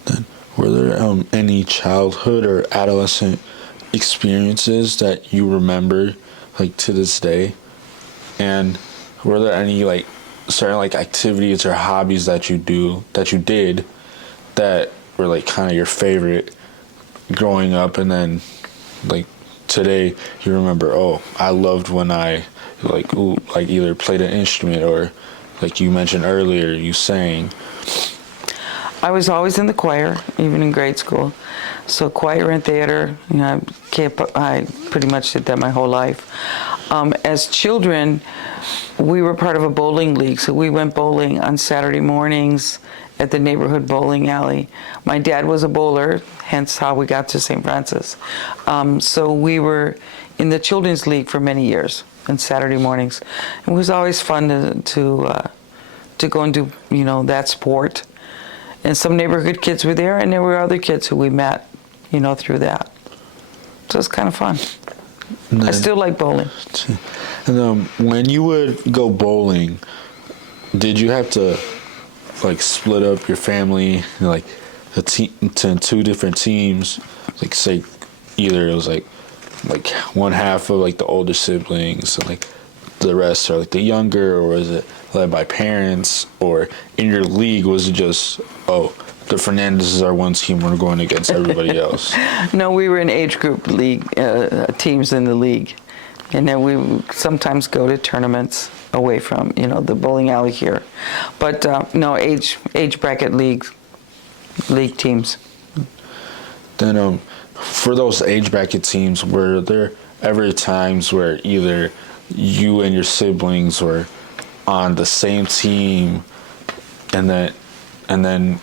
Then, were there any childhood or adolescent experiences that you remember, like to this day? And were there any like certain like activities or hobbies that you did that were like kind of your favorite growing up, and then like today you remember, oh, I loved when I like either played an instrument, or like you mentioned earlier, you sang? I was always in the choir, even in grade school. So choir and theater, I pretty much did that my whole life. As children, we were part of a bowling league, so we went bowling on Saturday mornings at the neighborhood bowling alley. My dad was a bowler, hence how we got to St. Francis. So we were in the children's league for many years on Saturday mornings. It was always fun to go and do, that sport. And some neighborhood kids were there, and there were other kids who we met, through that. So it's kind of fun. I still like bowling. And when you would go bowling, did you have to like split up your family, you know, like a team to two different teams? Like say either it was like one half of like the older siblings and like the rest are like the younger, or was it led by parents? Or in your league was it just, oh, the Fernandezes are one team, we're going against everybody else? No, we were in age group league teams in the league, and then we would sometimes go to tournaments away from the bowling alley here, but no, age bracket league teams. Then for those age bracket teams, were there ever times where either you and your siblings were on the same team, and then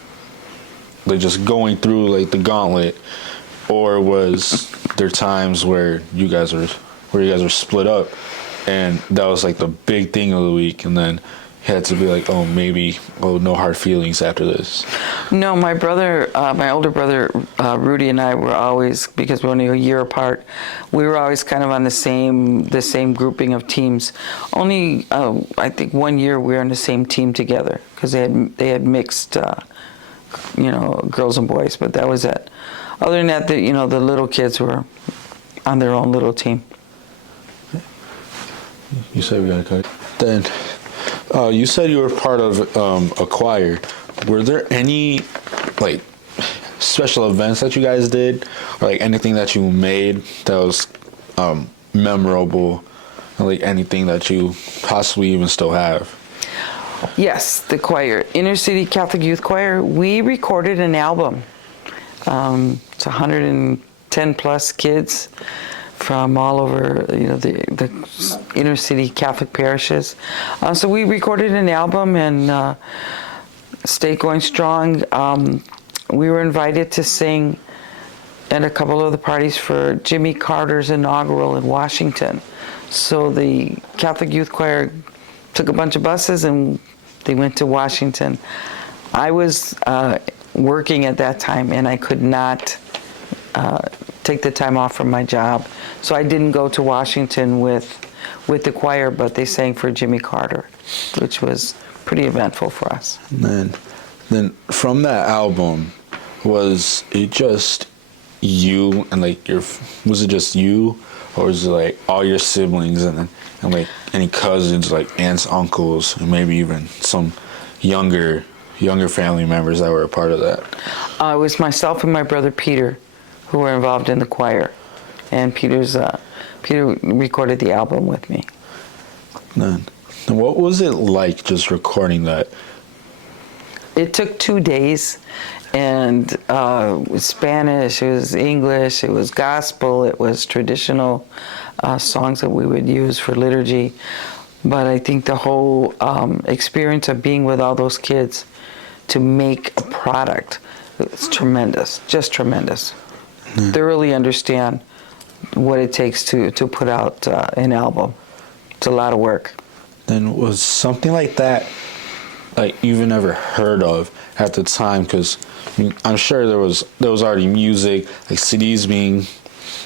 like just going through like the gauntlet, or was there times where you guys were split up, and that was like the big thing of the week, and then you had to be like, no hard feelings after this? No, my brother, my older brother Rudy, and I were always, because we're only a year apart, we were always kind of on the same grouping of teams. Only I think 1 year we were on the same team together because they had mixed girls and boys, but that was it. Other than that, the little kids were on their own little team. You said we gotta cut. Then you said you were part of a choir. Were there any like special events that you guys did, or like anything that you made that was memorable, or like anything that you possibly even still have? Yes, the choir, Inner City Catholic Youth Choir. We recorded an album. It's 110 plus kids from all over, the inner city Catholic parishes. So we recorded an album and stayed going strong. We were invited to sing at a couple of the parties for Jimmy Carter's inaugural in Washington. So the Catholic Youth Choir took a bunch of buses and they went to Washington. I was working at that time and I could not take the time off from my job. So I didn't go to Washington with the choir, but they sang for Jimmy Carter, which was pretty eventful for us. And then from that album, was it just you and like was it just you, or was it like all your siblings and like any cousins, like aunts, uncles, and maybe even some younger family members that were a part of that? It was myself and my brother Peter who were involved in the choir, and Peter recorded the album with me. And what was it like just recording that? It took 2 days, and it was Spanish, it was English, it was gospel, it was traditional songs that we would use for liturgy. But I think the whole experience of being with all those kids to make a product, it's tremendous, just tremendous. They really understand what it takes to put out an album. It's a lot of work. Then was something like that like you've never heard of at the time? Because I'm sure there was already music, like CDs being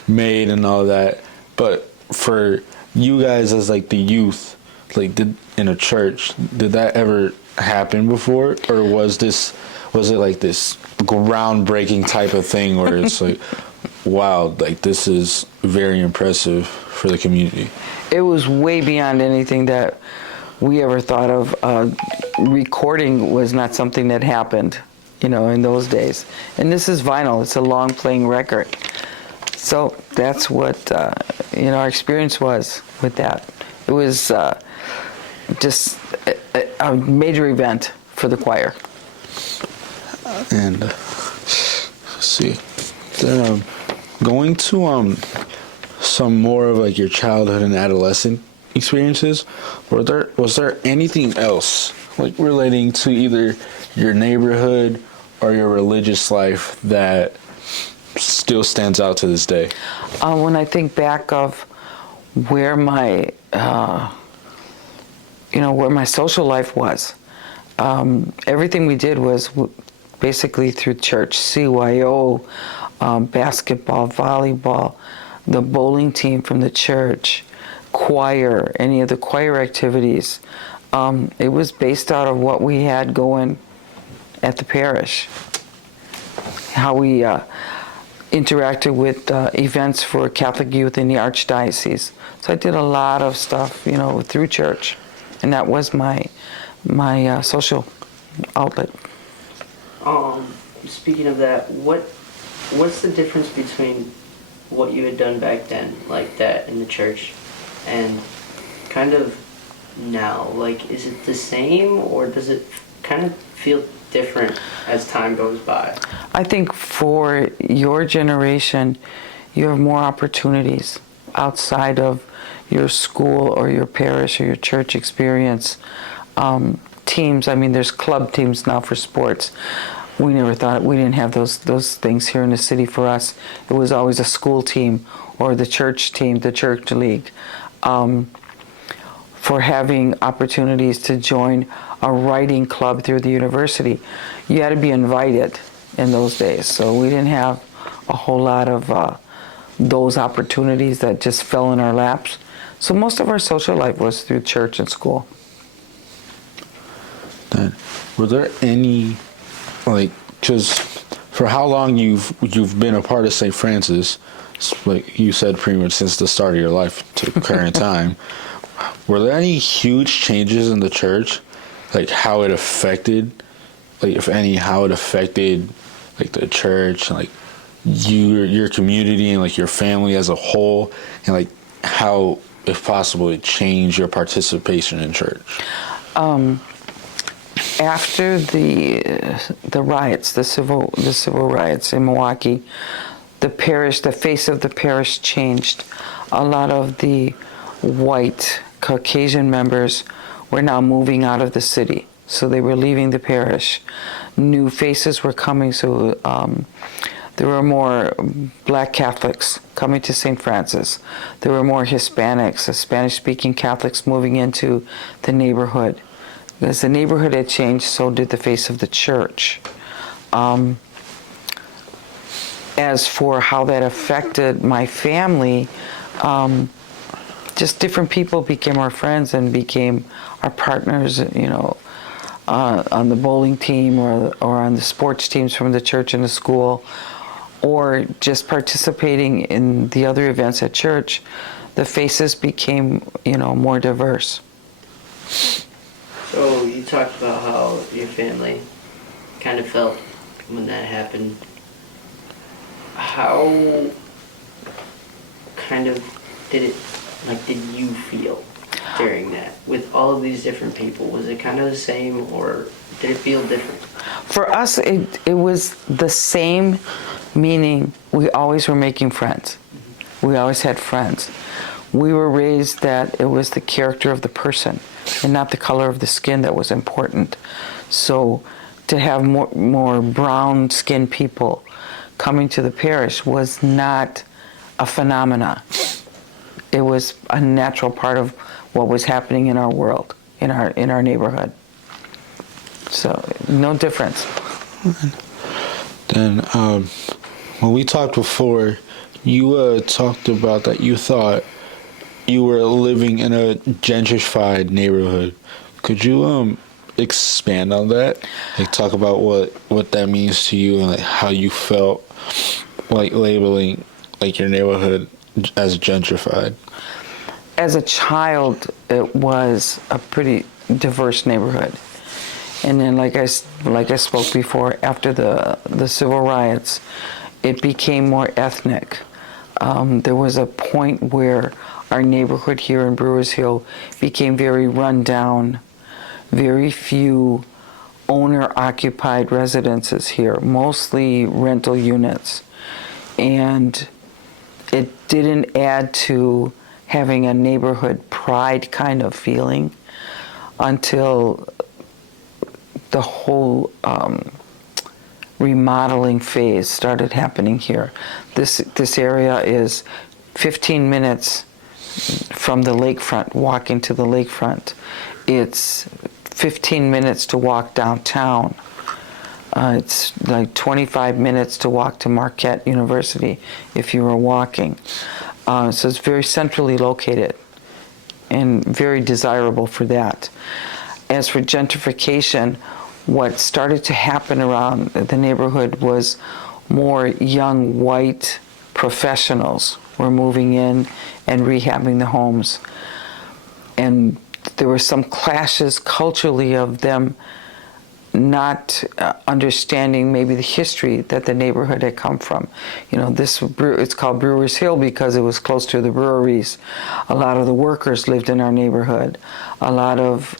made and all that. But for you guys as like the youth, like in a church, did that ever happen before, or was it like this groundbreaking type of thing where it's like, wow, like this is very impressive for the community? It was way beyond anything that we ever thought of. Recording was not something that happened, in those days. And this is vinyl; it's a long playing record. So that's what our experience was with that. It was just a major event for the choir. And let's see, then going to some more of like your childhood and adolescent experiences, was there anything else like relating to either your neighborhood or your religious life that still stands out to this day? When I think back of where my where my social life was, everything we did was basically through church. CYO, basketball, volleyball, the bowling team from the church, choir, any of the choir activities. It was based out of what we had going at the parish, how we interacted with events for Catholic youth in the Archdiocese. So I did a lot of stuff, through church, and that was my social outlet. Speaking of that, what's the difference between what you had done back then, like that in the church, and kind of now? Like, is it the same, or does it kind of feel different as time goes by? I think for your generation, you have more opportunities outside of your school or your parish or your church experience. Teams, there's club teams now for sports. We never thought, we didn't have those things here in the city for us. It was always a school team or the church team, the church league. For having opportunities to join a writing club through the university, you had to be invited in those days. So we didn't have a whole lot of those opportunities that just fell in our laps. So most of our social life was through church and school. Then, were there any, just for how long you've been a part of St. Francis, like you said, pretty much since the start of your life to current time, were there any huge changes in the church, like how it affected, if any, how it affected, the church, and your community and your family as a whole, and how, if possible, it changed your participation in church? After the riots, the civil riots in Milwaukee, the face of the parish changed. A lot of the white Caucasian members were now moving out of the city, so they were leaving the parish. New faces were coming, so there were more black Catholics coming to St. Francis. There were more Hispanics, Spanish-speaking Catholics moving into the neighborhood. As the neighborhood had changed, so did the face of the church. As for how that affected my family, just different people became our friends and became our partners, on the bowling team or on the sports teams from the church and the school, or just participating in the other events at church. The faces became, more diverse. So you talked about how your family kind of felt when that happened. How kind of did you feel during that with all of these different people? Was it kind of the same, or did it feel different? For us, it was the same, meaning we always were making friends. We always had friends. We were raised that it was the character of the person and not the color of the skin that was important. So to have more brown-skinned people coming to the parish was not a phenomena. It was a natural part of what was happening in our world, in our neighborhood. So no difference. Then when we talked before, you talked about that you thought you were living in a gentrified neighborhood. Could you expand on that? Talk about what that means to you and how you felt labeling your neighborhood as gentrified. As a child, it was a pretty diverse neighborhood. And then like I spoke before, after the civil riots, it became more ethnic. There was a point where our neighborhood here in Brewers Hill became very run down. Very few owner-occupied residences here, mostly rental units. And it didn't add to having a neighborhood pride kind of feeling until the whole remodeling phase started happening here. This area is 15 minutes from the lakefront, walking to the lakefront. It's 15 minutes to walk downtown. It's 25 minutes to walk to Marquette University if you were walking. So it's very centrally located. and very desirable for that. As for gentrification, what started to happen around the neighborhood was more young white professionals were moving in and rehabbing the homes. And there were some clashes culturally of them not understanding maybe the history that the neighborhood had come from. You know, it's called Brewers Hill because it was close to the breweries. A lot of the workers lived in our neighborhood. A lot of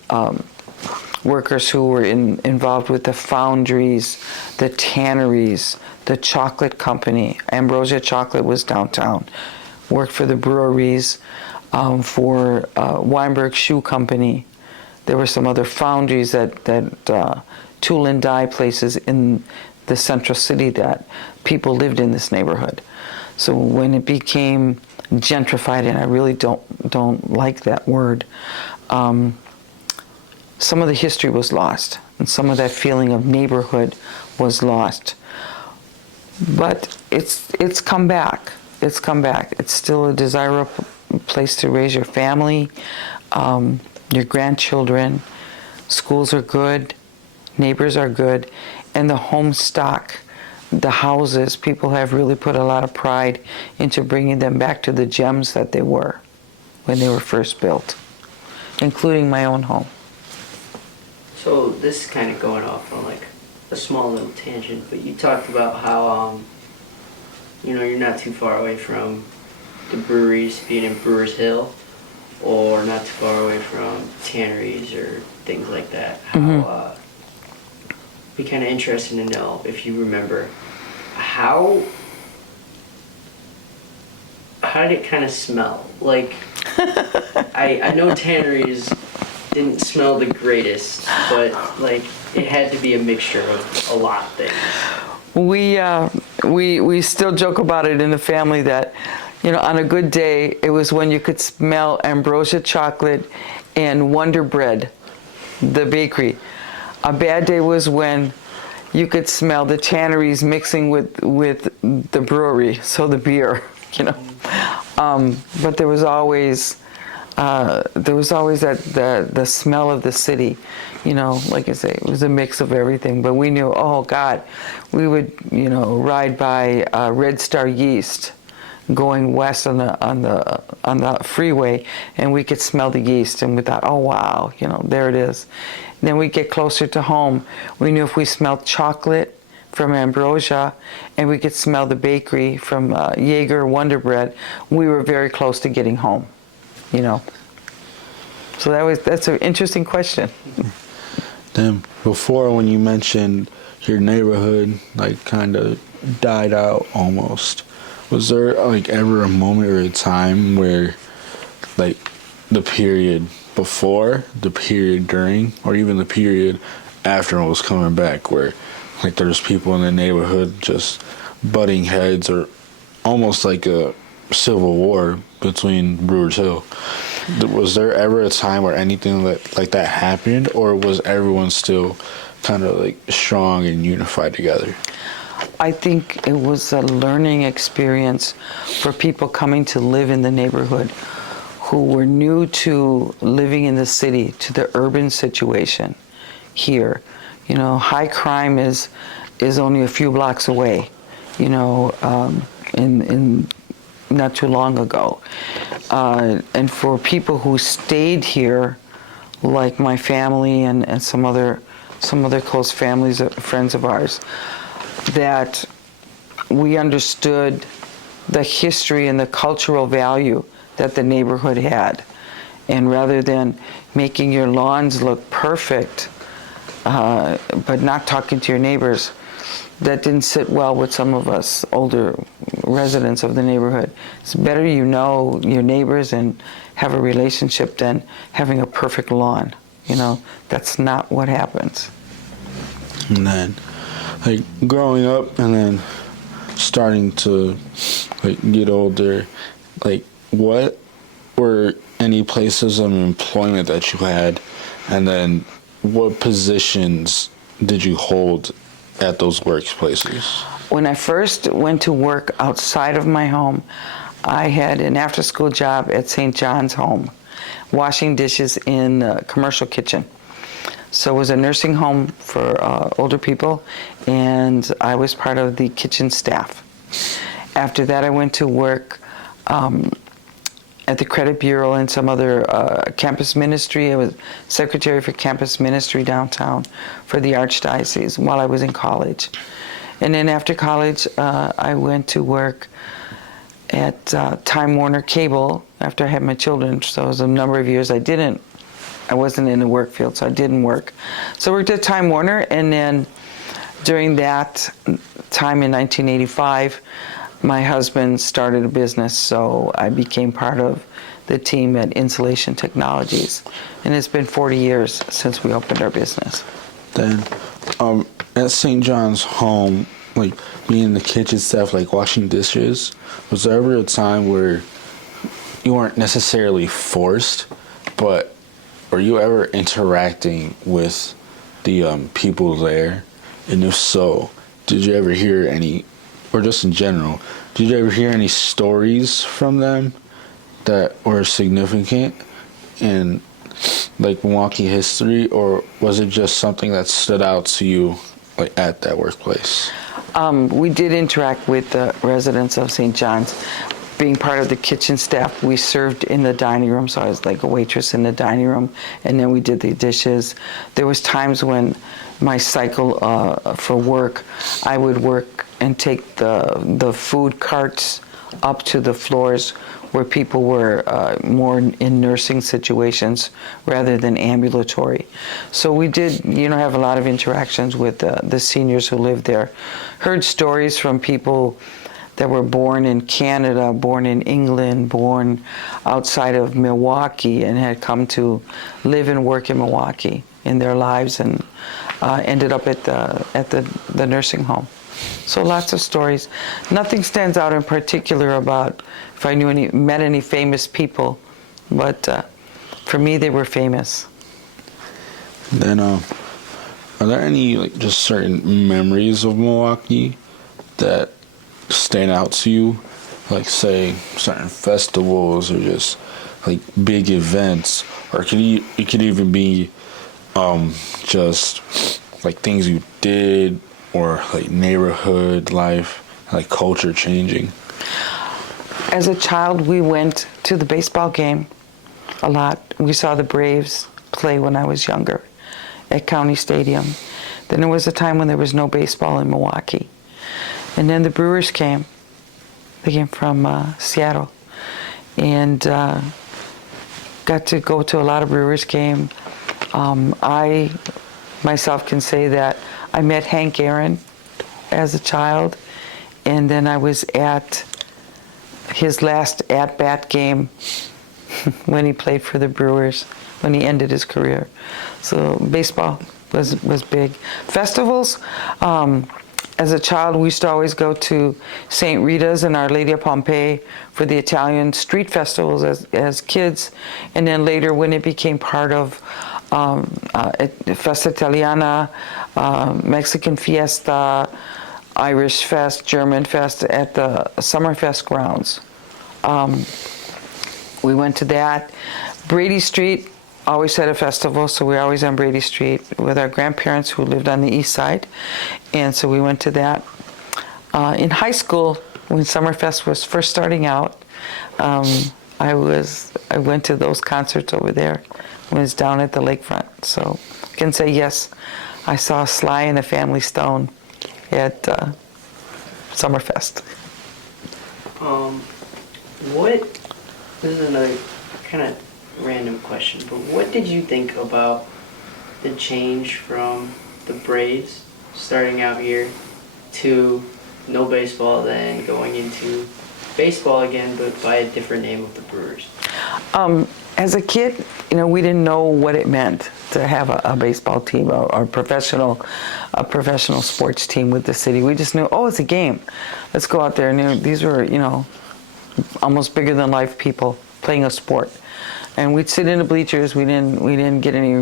workers who were involved with the foundries, the tanneries, the chocolate company. Ambrosia Chocolate was downtown. Worked for the breweries, for Weinberg Shoe Company. There were some other foundries that tool and die places in the central city that people lived in this neighborhood. So when it became gentrified, and I really don't like that word, some of the history was lost, and some of that feeling of neighborhood was lost. But it's come back. It's come back. It's still a desirable place to raise your family, your grandchildren. Schools are good, neighbors are good, and the home stock, the houses, people have really put a lot of pride into bringing them back to the gems that they were when they were first built, including my own home. So this is kind of going off on like a small little tangent, but you talked about how, you're not too far away from the breweries, being in Brewers Hill, or not too far away from tanneries or things like that. How, be kind of interesting to know if you remember how did it kind of smell? Like, I know tanneries didn't smell the greatest, but like it had to be a mixture of a lot of things. We still joke about it in the family that, on a good day, it was when you could smell Ambrosia Chocolate and Wonder Bread, the bakery. A bad day was when you could smell the tanneries mixing with the brewery, so the beer, But there was always that the smell of the city, like I say, it was a mix of everything. But we knew, oh God, we would ride by Red Star Yeast, going west on the freeway, and we could smell the yeast, and we thought, oh wow, there it is. And then we get closer to home. We knew if we smelled chocolate from Ambrosia, and we could smell the bakery from Jaeger Wonder Bread, we were very close to getting home. So that's an interesting question. Then before, when you mentioned your neighborhood like kind of died out almost, was there like ever a moment or a time where like the period before, the period during, or even the period after it was coming back, where like there's people in the neighborhood just butting heads, or almost like a civil war between Brewers Hill? Was there ever a time where anything like that happened, or was everyone still kind of like strong and unified together? I think it was a learning experience for people coming to live in the neighborhood who were new to living in the city, to the urban situation here. High crime is only a few blocks away, in not too long ago. And for people who stayed here, like my family and some other close families, friends of ours, that we understood the history and the cultural value that the neighborhood had. And rather than making your lawns look perfect, but not talking to your neighbors, that didn't sit well with some of us older residents of the neighborhood. It's better you know your neighbors and have a relationship than having a perfect lawn. That's not what happens. And then, like, growing up and then starting to like get older, like, what were any places of employment that you had, and then what positions did you hold at those workplaces? When I first went to work outside of my home, I had an after-school job at St. John's Home, washing dishes in a commercial kitchen. So it was a nursing home for older people, and I was part of the kitchen staff. After that, I went to work at the Credit Bureau and some other campus ministry. I was secretary for campus ministry downtown for the Archdiocese while I was in college. And then after college, I went to work at Time Warner Cable after I had my children. So it was a number of years I wasn't in the work field, so I didn't work. So I worked at Time Warner, and then during that time in 1985, my husband started a business, so I became part of the team at Insulation Technologies. And it's been 40 years since we opened our business. Then, at St. John's home, like being in the kitchen staff, like washing dishes, was there ever a time where you weren't necessarily forced, but were you ever interacting with the people there? And if so, did you ever hear any, or just in general, did you ever hear any stories from them that were significant in like Milwaukee history, or was it just something that stood out to you like at that workplace? We did interact with the residents of St. John's. Being part of the kitchen staff, we served in the dining room, so I was like a waitress in the dining room, and then we did the dishes. There was times when my cycle for work, I would work and take the food carts up to the floors where people were more in nursing situations rather than ambulatory. So we did, have a lot of interactions with the seniors who lived there. Heard stories from people that were born in Canada, born in England, born outside of Milwaukee, and had come to live and work in Milwaukee in their lives, and ended up at the nursing home. So lots of stories. Nothing stands out in particular about if I met any famous people, but for me they were famous. Then, are there any like just certain memories of Milwaukee that stand out to you, like say certain festivals or just like big events, or it could even be just like things you did, or like neighborhood life, like culture changing? As a child, we went to the baseball game a lot. We saw the Braves play when I was younger at County Stadium. Then there was a time when there was no baseball in Milwaukee. And then the Brewers came. They came from Seattle. And got to go to a lot of Brewers game. I myself can say that I met Hank Aaron as a child, and then I was at his last at-bat game when he played for the Brewers, when he ended his career. So baseball was big. Festivals, as a child, we used to always go to St. Rita's and Our Lady of Pompeii for the Italian street festivals as kids, and then later when it became part of Festa Italiana, Mexican Fiesta, Irish Fest, German Fest at the Summerfest grounds. We went to that. Brady Street always had a festival, so we were always on Brady Street with our grandparents who lived on the east side, and so we went to that. In high school, when Summerfest was first starting out, I went to those concerts over there when it was down at the lakefront. So I can say yes, I saw Sly and the Family Stone at Summerfest. This is another kind of random question, but what did you think about the change from the Braves starting out here to no baseball, then going into baseball again, but by a different name of the Brewers? As a kid, we didn't know what it meant to have a baseball team or a professional sports team with the city. We just knew, it's a game. Let's go out there. And these were, almost bigger than life people playing a sport. And we'd sit in the bleachers. We didn't get any,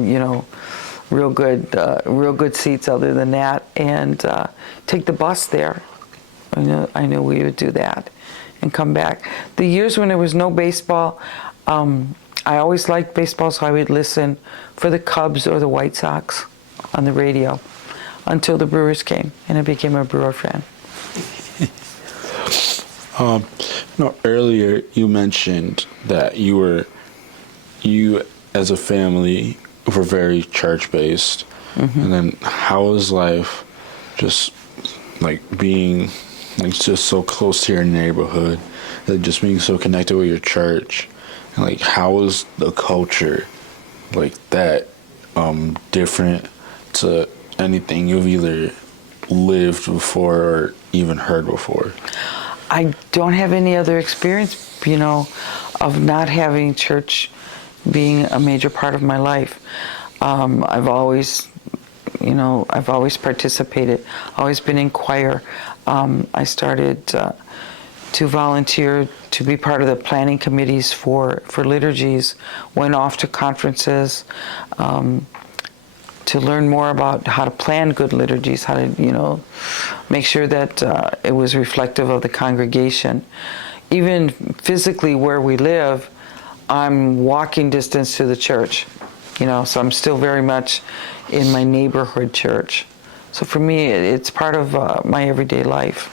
real good seats other than that. And take the bus there. I knew we would do that and come back. The years when there was no baseball, I always liked baseball, so I would listen for the Cubs or the White Sox on the radio until the Brewers came, and I became a Brewer fan. Earlier you mentioned that you as a family were very church-based, and then how was life just like being like just so close to your neighborhood, like just being so connected with your church, and like how was the culture like that different to anything you've either lived before or even heard before? I don't have any other experience, of not having church being a major part of my life. I've always participated, always been in choir. I started to volunteer to be part of the planning committees for liturgies, went off to conferences to learn more about how to plan good liturgies, how to, make sure that it was reflective of the congregation. Even physically where we live, I'm walking distance to the church, so I'm still very much in my neighborhood church. So for me, it's part of my everyday life.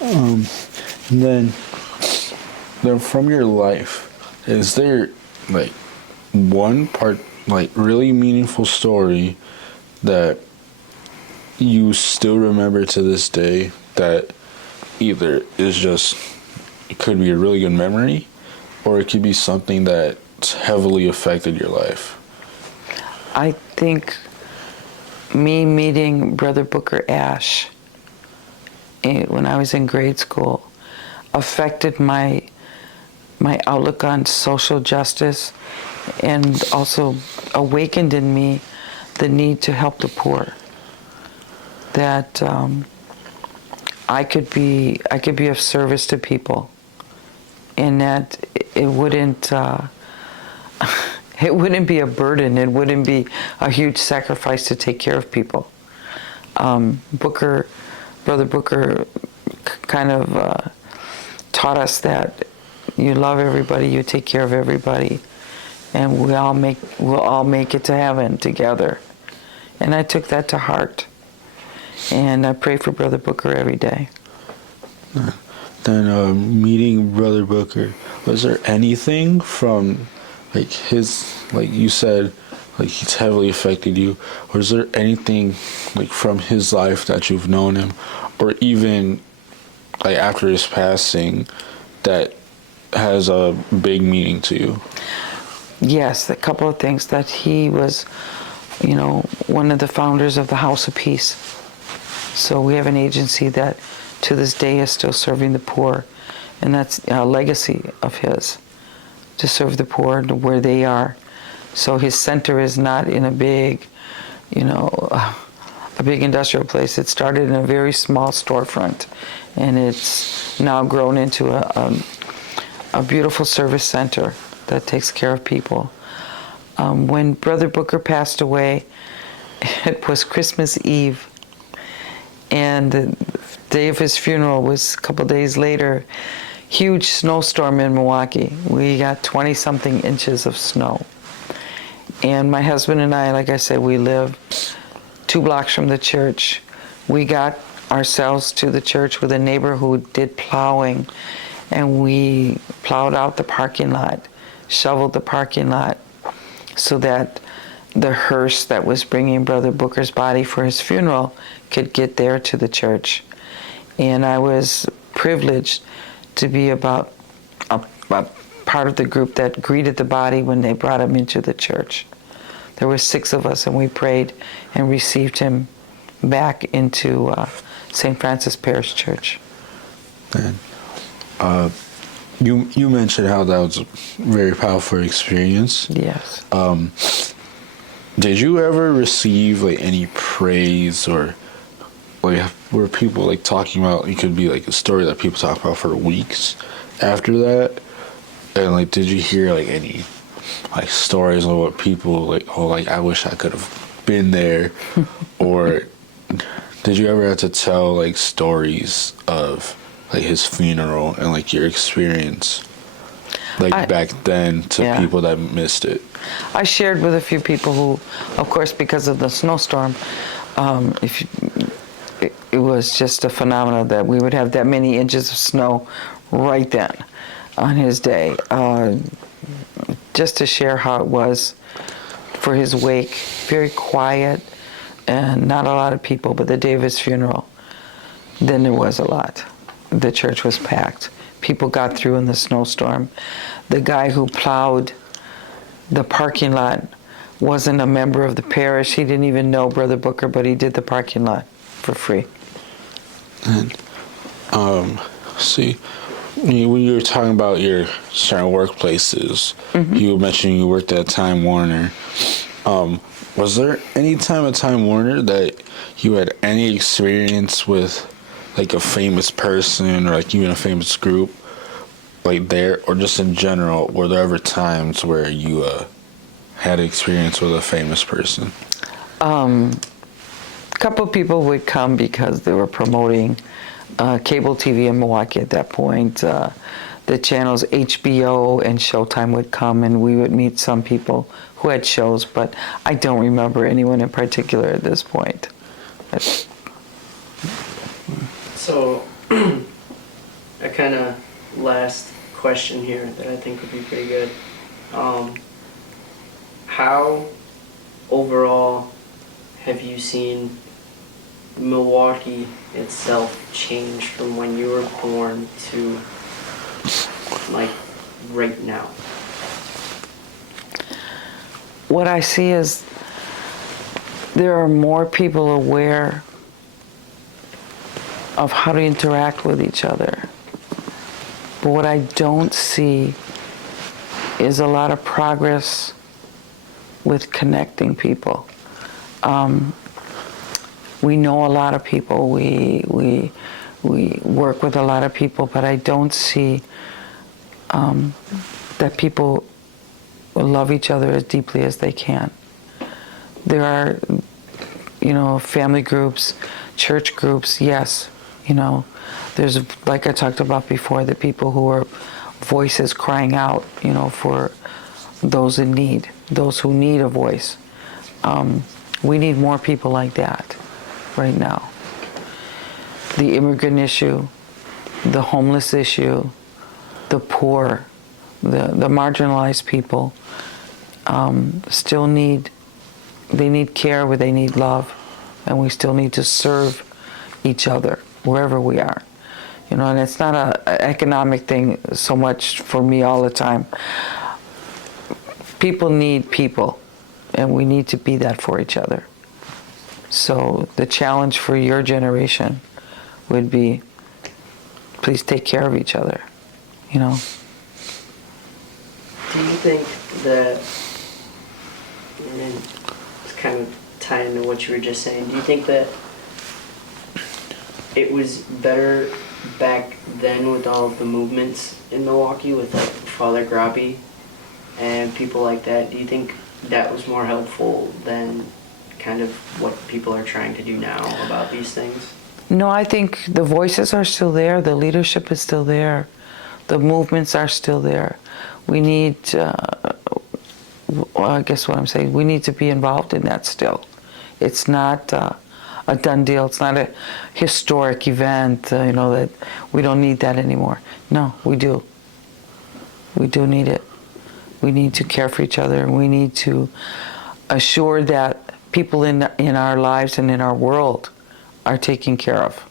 And then from your life, is there like one part, like really meaningful story that you still remember to this day that either is just, it could be a really good memory, or it could be something that's heavily affected your life? I think me meeting Brother Booker Ash when I was in grade school affected my outlook on social justice, and also awakened in me the need to help the poor. That I could be of service to people, and that it wouldn't be a burden. It wouldn't be a huge sacrifice to take care of people. Brother Booker kind of taught us that you love everybody, you take care of everybody, and we'll all make it to heaven together. And I took that to heart, and I pray for Brother Booker every day. Then meeting Brother Booker, was there anything from like his, like you said, like he's heavily affected you, or is there anything like from his life that you've known him, or even like after his passing, that has a big meaning to you? Yes, a couple of things. That he was, one of the founders of the House of Peace. So we have an agency that to this day is still serving the poor, and that's a legacy of his, to serve the poor where they are. So his center is not in a big, a big industrial place. It started in a very small storefront, and it's now grown into a beautiful service center that takes care of people. When Brother Booker passed away, it was Christmas Eve, and the day of his funeral was a couple days later. Huge snowstorm in Milwaukee. We got 20-something inches of snow. And my husband and I, like I said, we live 2 blocks from the church. We got ourselves to the church with a neighbor who did plowing, and we plowed out the parking lot, shoveled the parking lot, so that the hearse that was bringing Brother Booker's body for his funeral could get there to the church. And I was privileged to be about a part of the group that greeted the body when they brought him into the church. There were 6 of us, and we prayed and received him back into St. Francis Parish Church. And you mentioned how that was a very powerful experience. Yes. Did you ever receive like any praise, or like were people like talking about, it could be like a story that people talk about for weeks after that? And like, did you hear like any like stories of what people like, oh, like I wish I could have been there? Or did you ever have to tell like stories of like his funeral and like your experience? like back then to Yeah. people that missed it? I shared with a few people who, of course, because of the snowstorm, it was just a phenomenon that we would have that many inches of snow right then on his day. Just to share how it was for his wake, very quiet and not a lot of people, but the day of his funeral, then there was a lot. The church was packed. People got through in the snowstorm. The guy who plowed the parking lot wasn't a member of the parish. He didn't even know Brother Booker, but he did the parking lot for free. And see, when you were talking about your certain workplaces, you mentioned you worked at Time Warner. Was there any time at Time Warner that you had any experience with like a famous person or like even a famous group like there, or just in general, were there ever times where you had experience with a famous person? A couple of people would come because they were promoting cable TV in Milwaukee at that point. The channels HBO and Showtime would come, and we would meet some people who had shows, but I don't remember anyone in particular at this point. So, a kind of last question here that I think would be pretty good. How overall have you seen Milwaukee itself change from when you were born to like right now? What I see is there are more people aware of how to interact with each other. But what I don't see is a lot of progress with connecting people. We know a lot of people, we work with a lot of people, but I don't see that people love each other as deeply as they can. There are, family groups, church groups, yes, there's, like I talked about before, the people who are voices crying out, for those in need, those who need a voice. We need more people like that right now. The immigrant issue, the homeless issue, the poor, the marginalized people still need care, where they need love, and we still need to serve each other wherever we are. And it's not an economic thing so much for me all the time. People need people, and we need to be that for each other. So the challenge for your generation would be, please take care of each other, Do you think that, and it's kind of tying into what you were just saying, do you think that it was better back then with all of the movements in Milwaukee with like Father Groppi and people like that? Do you think that was more helpful than kind of what people are trying to do now about these things? No, I think the voices are still there, the leadership is still there, the movements are still there. We need, I guess what I'm saying, we need to be involved in that still. It's not a done deal, it's not a historic event, that we don't need that anymore. No, we do. We do need it. We need to care for each other, and we need to assure that people in our lives and in our world are taken care of.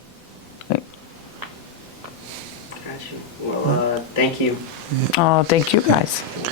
Gotcha. Well, thank you. Oh, thank you guys. Yeah.